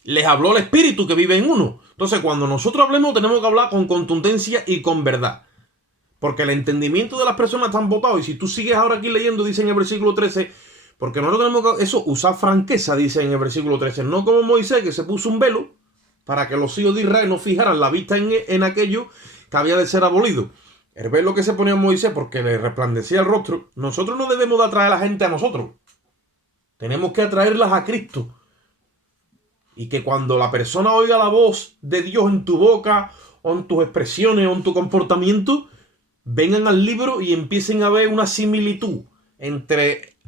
Les habló el Espíritu que vive en uno. Entonces, cuando nosotros hablemos, tenemos que hablar con contundencia y con verdad. Porque el entendimiento de las personas está botado. Y si tú sigues ahora aquí leyendo, dice en el versículo 13, porque nosotros tenemos que usar franqueza, dice en el versículo 13. No como Moisés, que se puso un velo para que los hijos de Israel no fijaran la vista en aquello que había de ser abolido. El velo que se ponía Moisés porque le resplandecía el rostro. Nosotros no debemos de atraer a la gente a nosotros. Tenemos que atraerlas a Cristo. Y que cuando la persona oiga la voz de Dios en tu boca, o en tus expresiones, o en tu comportamiento, vengan al libro y empiecen a ver una similitud entre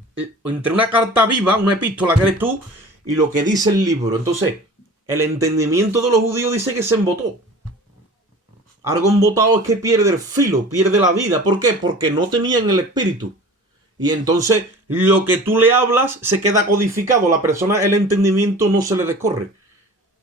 una carta viva, una epístola que eres tú, y lo que dice el libro. Entonces, el entendimiento de los judíos dice que se embotó. Algo embotado es que pierde el filo, pierde la vida. ¿Por qué? Porque no tenían el espíritu. Y entonces lo que tú le hablas se queda codificado. La persona, el entendimiento no se le descorre.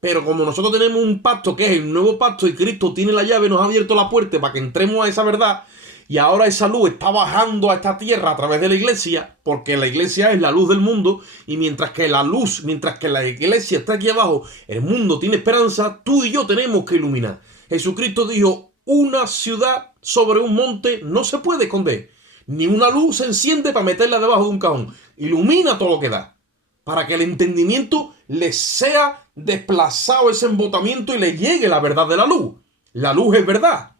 Pero como nosotros tenemos un pacto que es el nuevo pacto y Cristo tiene la llave, nos ha abierto la puerta para que entremos a esa verdad. Y ahora esa luz está bajando a esta tierra a través de la iglesia, porque la iglesia es la luz del mundo. Y mientras que la iglesia está aquí abajo, el mundo tiene esperanza, tú y yo tenemos que iluminar. Jesucristo dijo, una ciudad sobre un monte no se puede esconder. Ni una luz se enciende para meterla debajo de un cajón. Ilumina todo lo que da. Para que el entendimiento le sea desplazado ese embotamiento y le llegue la verdad de la luz. La luz es verdad.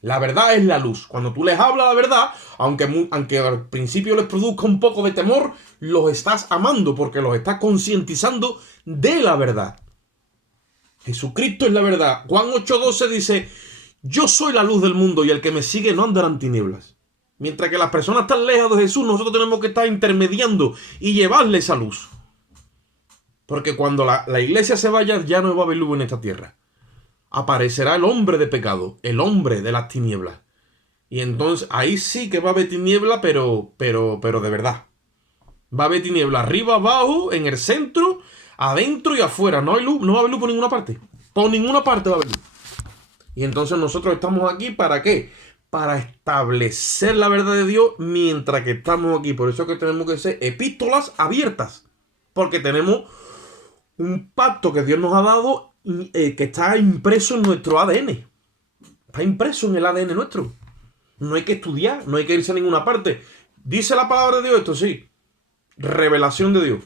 La verdad es la luz. Cuando tú les hablas la verdad, aunque al principio les produzca un poco de temor, los estás amando porque los estás concientizando de la verdad. Jesucristo es la verdad. Juan 8:12 dice, yo soy la luz del mundo y el que me sigue no andará en tinieblas. Mientras que las personas están lejos de Jesús, nosotros tenemos que estar intermediando y llevarle esa luz. Porque cuando la iglesia se vaya, ya no va a haber luz en esta tierra. Aparecerá el hombre de pecado, el hombre de las tinieblas. Y entonces ahí sí que va a haber tiniebla, pero de verdad. Va a haber tiniebla arriba, abajo, en el centro, adentro y afuera. No hay luz, no va a haber luz por ninguna parte. Por ninguna parte va a haber luz. Y entonces nosotros estamos aquí, ¿para qué? Para establecer la verdad de Dios mientras que estamos aquí. Por eso es que tenemos que ser epístolas abiertas. Porque tenemos un pacto que Dios nos ha dado que está impreso en nuestro ADN. Está impreso en el ADN nuestro. No hay que estudiar, no hay que irse a ninguna parte. Dice la palabra de Dios esto, sí. Revelación de Dios.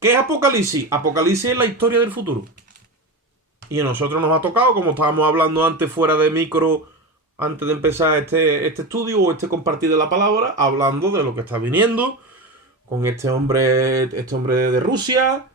¿Qué es Apocalipsis? Apocalipsis es la historia del futuro. Y a nosotros nos ha tocado, como estábamos hablando antes fuera de micro, antes de empezar este estudio o este compartir de la palabra, hablando de lo que está viniendo con este hombre de Rusia,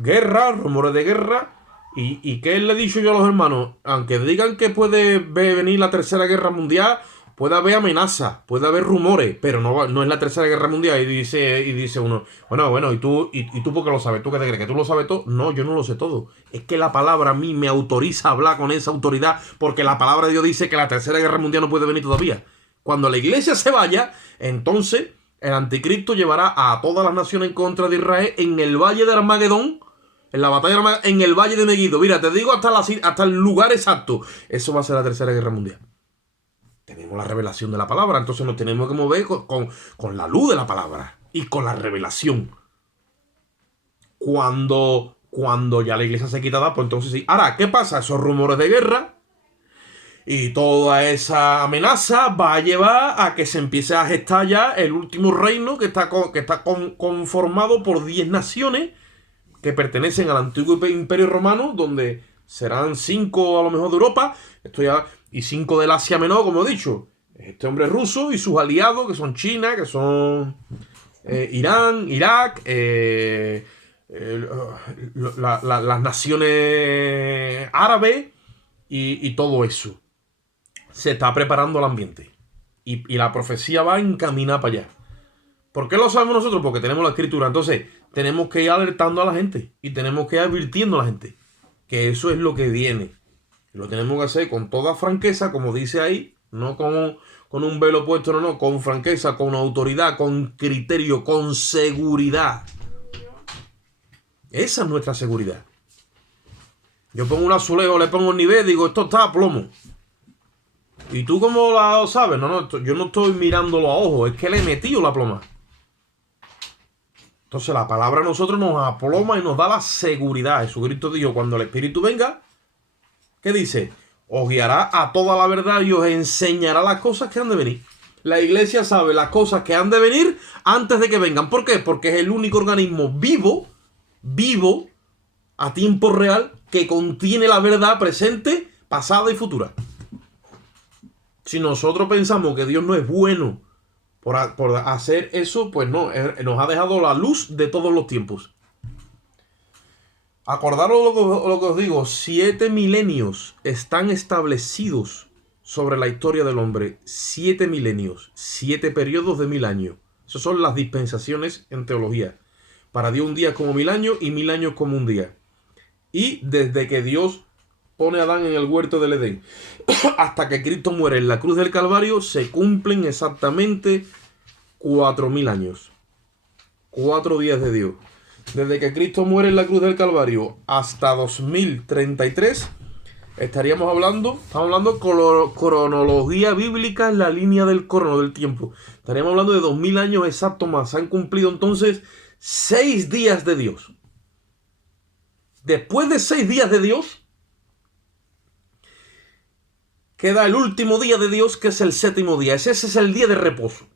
guerra, rumores de guerra. ¿Y qué le he dicho yo a los hermanos? Aunque digan que puede venir la tercera guerra mundial, puede haber amenazas, puede haber rumores, pero no es la tercera guerra mundial. Y dice uno, bueno, ¿y tú por qué lo sabes? ¿Tú qué te crees? ¿Que tú lo sabes todo? No, yo no lo sé todo. Es que la palabra a mí me autoriza a hablar con esa autoridad, porque la palabra de Dios dice que la tercera guerra mundial no puede venir todavía. Cuando la iglesia se vaya, entonces el anticristo llevará a todas las naciones en contra de Israel en el valle de Armagedón, en la batalla de Armagedón, en el valle de Megiddo. Mira, te digo hasta el lugar exacto. Eso va a ser la tercera guerra mundial. Tenemos la revelación de la palabra, entonces nos tenemos que mover con la luz de la palabra y con la revelación. Cuando ya la iglesia se quita, pues entonces sí. Ahora, ¿qué pasa? Esos rumores de guerra y toda esa amenaza va a llevar a que se empiece a gestar ya el último reino que está conformado por 10 naciones que pertenecen al antiguo imperio romano, donde serán 5 a lo mejor de Europa, y 5 del Asia Menor, como he dicho. Este hombre ruso y sus aliados, que son China, que son Irán, Irak, las naciones árabes y todo eso. Se está preparando el ambiente. Y la profecía va encaminada para allá. ¿Por qué lo sabemos nosotros? Porque tenemos la escritura. Entonces, tenemos que ir alertando a la gente. Y tenemos que ir advirtiendo a la gente. Que eso es lo que viene. Y lo tenemos que hacer con toda franqueza, como dice ahí. No con un velo puesto, no. Con franqueza, con autoridad, con criterio, con seguridad. Esa es nuestra seguridad. Yo pongo un azulejo, le pongo un nivel, digo, esto está a plomo. ¿Y tú cómo lo sabes? No, yo no estoy mirándolo a ojos, es que le he metido la ploma. Entonces la palabra a nosotros nos aploma y nos da la seguridad. Jesucristo dijo, cuando el Espíritu venga, ¿qué dice? Os guiará a toda la verdad y os enseñará las cosas que han de venir. La iglesia sabe las cosas que han de venir antes de que vengan. ¿Por qué? Porque es el único organismo vivo, a tiempo real, que contiene la verdad presente, pasada y futura. Si nosotros pensamos que Dios no es bueno por hacer eso, pues no, nos ha dejado la luz de todos los tiempos. Acordaros lo que os digo, 7 milenios están establecidos sobre la historia del hombre. 7 milenios, 7 periodos de 1000 años. Esas son las dispensaciones en teología. Para Dios un día es como 1000 años y 1000 años como un día. Y desde que Dios pone a Adán en el huerto del Edén hasta que Cristo muere en la cruz del Calvario, se cumplen exactamente 4000 años. 4 días de Dios. Desde que Cristo muere en la cruz del Calvario hasta 2033, estamos hablando cronología bíblica en la línea del crono del tiempo. Estaríamos hablando de 2000 años exactos más. Se han cumplido entonces 6 días de Dios. Después de 6 días de Dios, queda el último día de Dios, que es el 7º día. Ese es el día de reposo.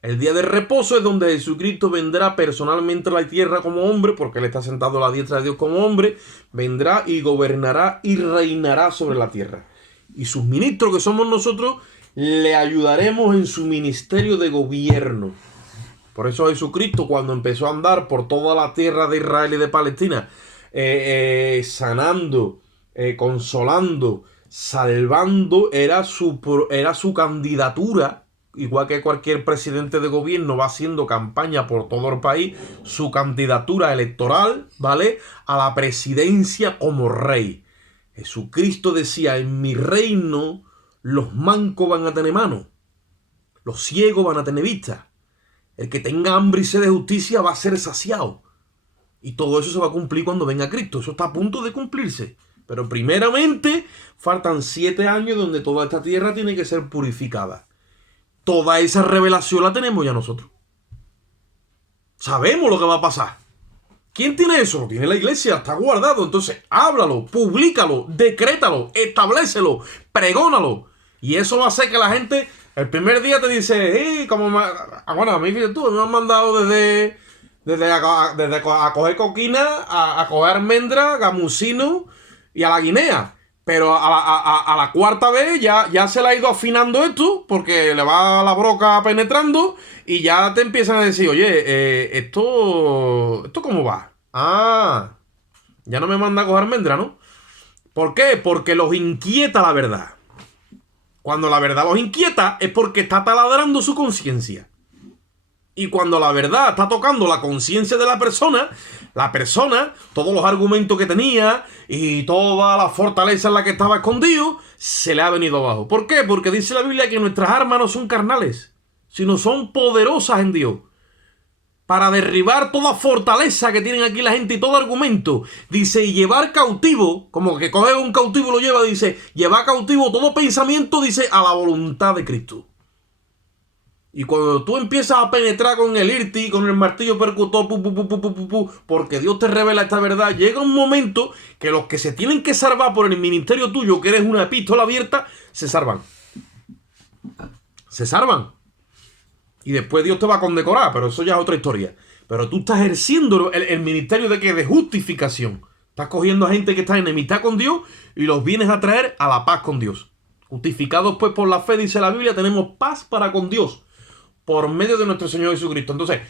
El día de reposo es donde Jesucristo vendrá personalmente a la tierra como hombre, porque Él está sentado a la diestra de Dios como hombre. Vendrá y gobernará y reinará sobre la tierra. Y sus ministros, que somos nosotros, le ayudaremos en su ministerio de gobierno. Por eso Jesucristo, cuando empezó a andar por toda la tierra de Israel y de Palestina, sanando, consolando, salvando, era su candidatura. Igual que cualquier presidente de gobierno va haciendo campaña por todo el país, su candidatura electoral, ¿vale?, a la presidencia como rey. Jesucristo decía, en mi reino los mancos van a tener mano, los ciegos van a tener vista, el que tenga hambre y sed de justicia va a ser saciado. Y todo eso se va a cumplir cuando venga Cristo. Eso está a punto de cumplirse. Pero primeramente faltan 7 años donde toda esta tierra tiene que ser purificada. Toda esa revelación la tenemos ya nosotros. Sabemos lo que va a pasar. ¿Quién tiene eso? Lo tiene la iglesia, está guardado. Entonces, háblalo, publícalo, decrétalo, establécelo, pregónalo. Y eso va a hacer que la gente el primer día te dice, bueno, a mí fíjate tú, me han mandado desde a coger coquina, a coger almendra, gamusino y a la guinea. Pero a la cuarta vez ya se le ha ido afinando esto, porque le va la broca penetrando y ya te empiezan a decir, oye, ¿esto cómo va? Ah, ya no me manda a coger almendra, ¿no? ¿Por qué? Porque los inquieta la verdad. Cuando la verdad los inquieta es porque está taladrando su conciencia. Y cuando la verdad está tocando la conciencia de la persona, todos los argumentos que tenía y toda la fortaleza en la que estaba escondido, se le ha venido abajo. ¿Por qué? Porque dice la Biblia que nuestras armas no son carnales, sino son poderosas en Dios. Para derribar toda fortaleza que tienen aquí la gente y todo argumento. Dice, y llevar cautivo, como que coge un cautivo y lo lleva, dice, llevar cautivo todo pensamiento, dice, a la voluntad de Cristo. Y cuando tú empiezas a penetrar con el irti, con el martillo percutor, porque Dios te revela esta verdad, llega un momento que los que se tienen que salvar por el ministerio tuyo, que eres una epístola abierta, se salvan. Se salvan. Y después Dios te va a condecorar, pero eso ya es otra historia. Pero tú estás ejerciendo el ministerio de ¿qué? De justificación. Estás cogiendo a gente que está en enemistad con Dios y los vienes a traer a la paz con Dios. Justificados pues por la fe, dice la Biblia, tenemos paz para con Dios por medio de nuestro Señor Jesucristo. Entonces,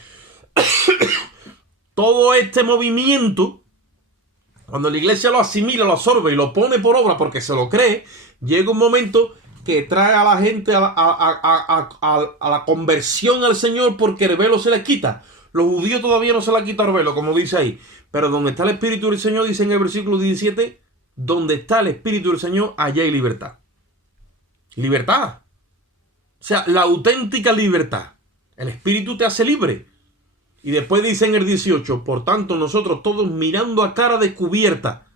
todo este movimiento, cuando la iglesia lo asimila, lo absorbe y lo pone por obra porque se lo cree, llega un momento que trae a la gente a la conversión al Señor porque el velo se les quita. Los judíos todavía no se les quita el velo, como dice ahí. Pero donde está el Espíritu del Señor, dice en el versículo 17, donde está el Espíritu del Señor, allá hay libertad. Libertad. O sea, la auténtica libertad. El Espíritu te hace libre. Y después dice en el 18, por tanto nosotros todos mirando a cara descubierta.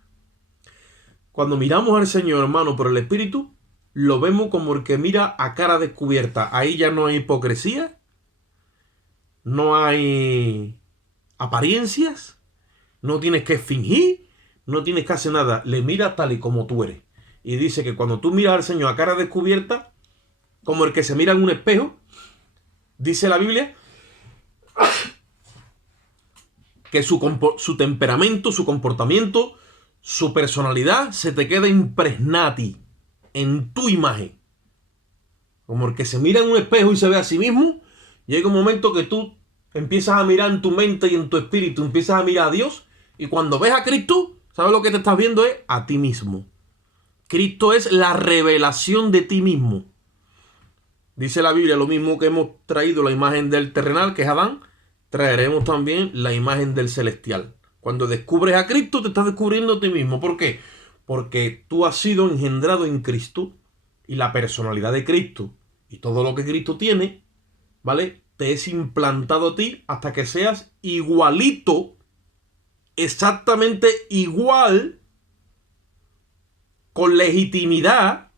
Cuando miramos al Señor, hermano, por el Espíritu, lo vemos como el que mira a cara descubierta. Ahí ya no hay hipocresía, no hay apariencias, no tienes que fingir, no tienes que hacer nada. Le miras tal y como tú eres. Y dice que cuando tú miras al Señor a cara descubierta, como el que se mira en un espejo, dice la Biblia, que su temperamento, su comportamiento, su personalidad se te queda impregnada a ti, en tu imagen. Como el que se mira en un espejo y se ve a sí mismo, llega un momento que tú empiezas a mirar en tu mente y en tu espíritu, empiezas a mirar a Dios, y cuando ves a Cristo, ¿sabes lo que te estás viendo? Es a ti mismo. Cristo es la revelación de ti mismo. Dice la Biblia, lo mismo que hemos traído la imagen del terrenal, que es Adán, traeremos también la imagen del celestial. Cuando descubres a Cristo, te estás descubriendo a ti mismo. ¿Por qué? Porque tú has sido engendrado en Cristo y la personalidad de Cristo y todo lo que Cristo tiene, ¿vale? Te es implantado a ti hasta que seas igualito, exactamente igual, con legitimidad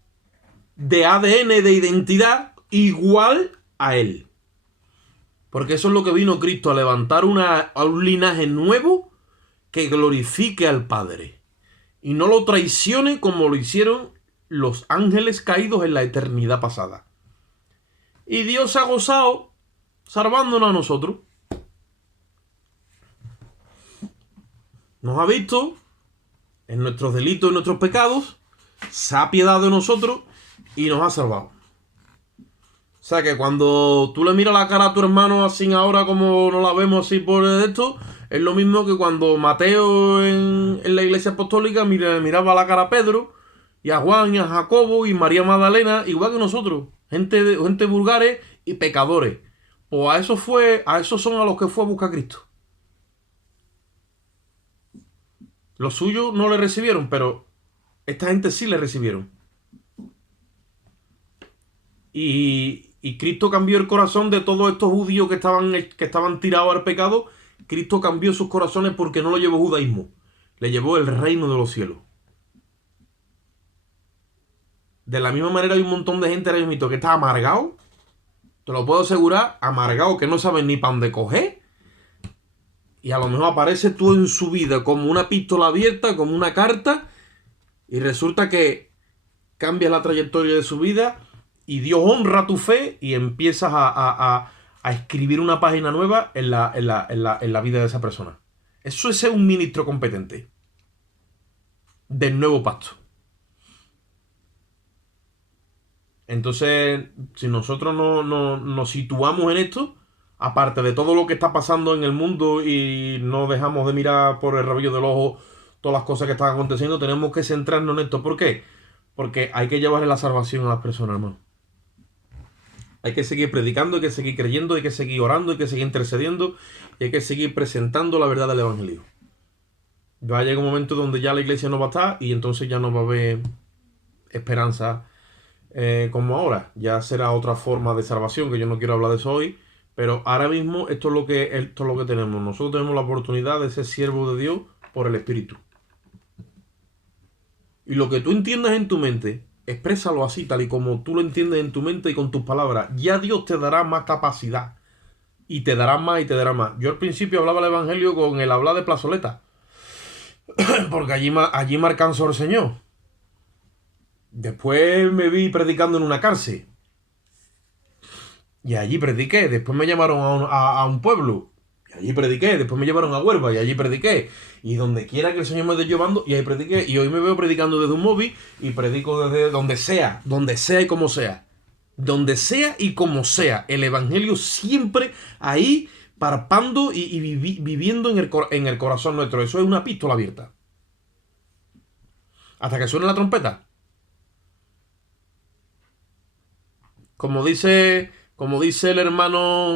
de ADN, de identidad, igual a Él. Porque eso es lo que vino Cristo, a levantar a un linaje nuevo que glorifique al Padre. Y no lo traicione como lo hicieron los ángeles caídos en la eternidad pasada. Y Dios se ha gozado salvándonos a nosotros. Nos ha visto en nuestros delitos y nuestros pecados, se ha apiadado de nosotros y nos ha salvado. O sea que cuando tú le miras la cara a tu hermano así ahora como no la vemos así por esto, es lo mismo que cuando Mateo en la iglesia apostólica miraba la cara a Pedro y a Juan y a Jacobo y María Magdalena, igual que nosotros, gente vulgares y pecadores. Pues a esos son a los que fue a buscar a Cristo. Los suyos no le recibieron, pero esta gente sí le recibieron. Y Cristo cambió el corazón de todos estos judíos que estaban tirados al pecado. Cristo cambió sus corazones porque no lo llevó judaísmo. Le llevó el reino de los cielos. De la misma manera hay un montón de gente ahora mismo que está amargado. Te lo puedo asegurar, amargado, que no saben ni para dónde coger. Y a lo mejor aparece tú en su vida como una epístola abierta, como una carta. Y resulta que cambias la trayectoria de su vida y Dios honra tu fe y empiezas a escribir una página nueva en la vida de esa persona. Eso es ser un ministro competente del nuevo pacto. Entonces, si nosotros nos situamos en esto, aparte de todo lo que está pasando en el mundo y no dejamos de mirar por el rabillo del ojo todas las cosas que están aconteciendo, tenemos que centrarnos en esto. ¿Por qué? Porque hay que llevarle la salvación a las personas, hermano. Hay que seguir predicando, hay que seguir creyendo, hay que seguir orando, hay que seguir intercediendo y hay que seguir presentando la verdad del Evangelio. Va a llegar un momento donde ya la iglesia no va a estar y entonces ya no va a haber esperanza como ahora. Ya será otra forma de salvación, que yo no quiero hablar de eso hoy, pero ahora mismo esto es lo que tenemos. Nosotros tenemos la oportunidad de ser siervos de Dios por el Espíritu. Y lo que tú entiendas en tu mente, exprésalo así, tal y como tú lo entiendes en tu mente y con tus palabras. Ya Dios te dará más capacidad. Y te dará más y te dará más. Yo al principio hablaba el Evangelio con el hablar de plazoleta. Porque allí me alcanzó el Señor. Después me vi predicando en una cárcel. Y allí prediqué. Después me llamaron a un pueblo. Y allí prediqué. Después me llevaron a Huelva. Y allí prediqué. Y donde quiera que el Señor me esté llevando. Y ahí prediqué. Y hoy me veo predicando desde un móvil. Y predico desde donde sea. Donde sea y como sea. Donde sea y como sea. El Evangelio siempre ahí parpando y viviendo en el corazón nuestro. Eso es una pistola abierta. Hasta que suene la trompeta. Como dice el hermano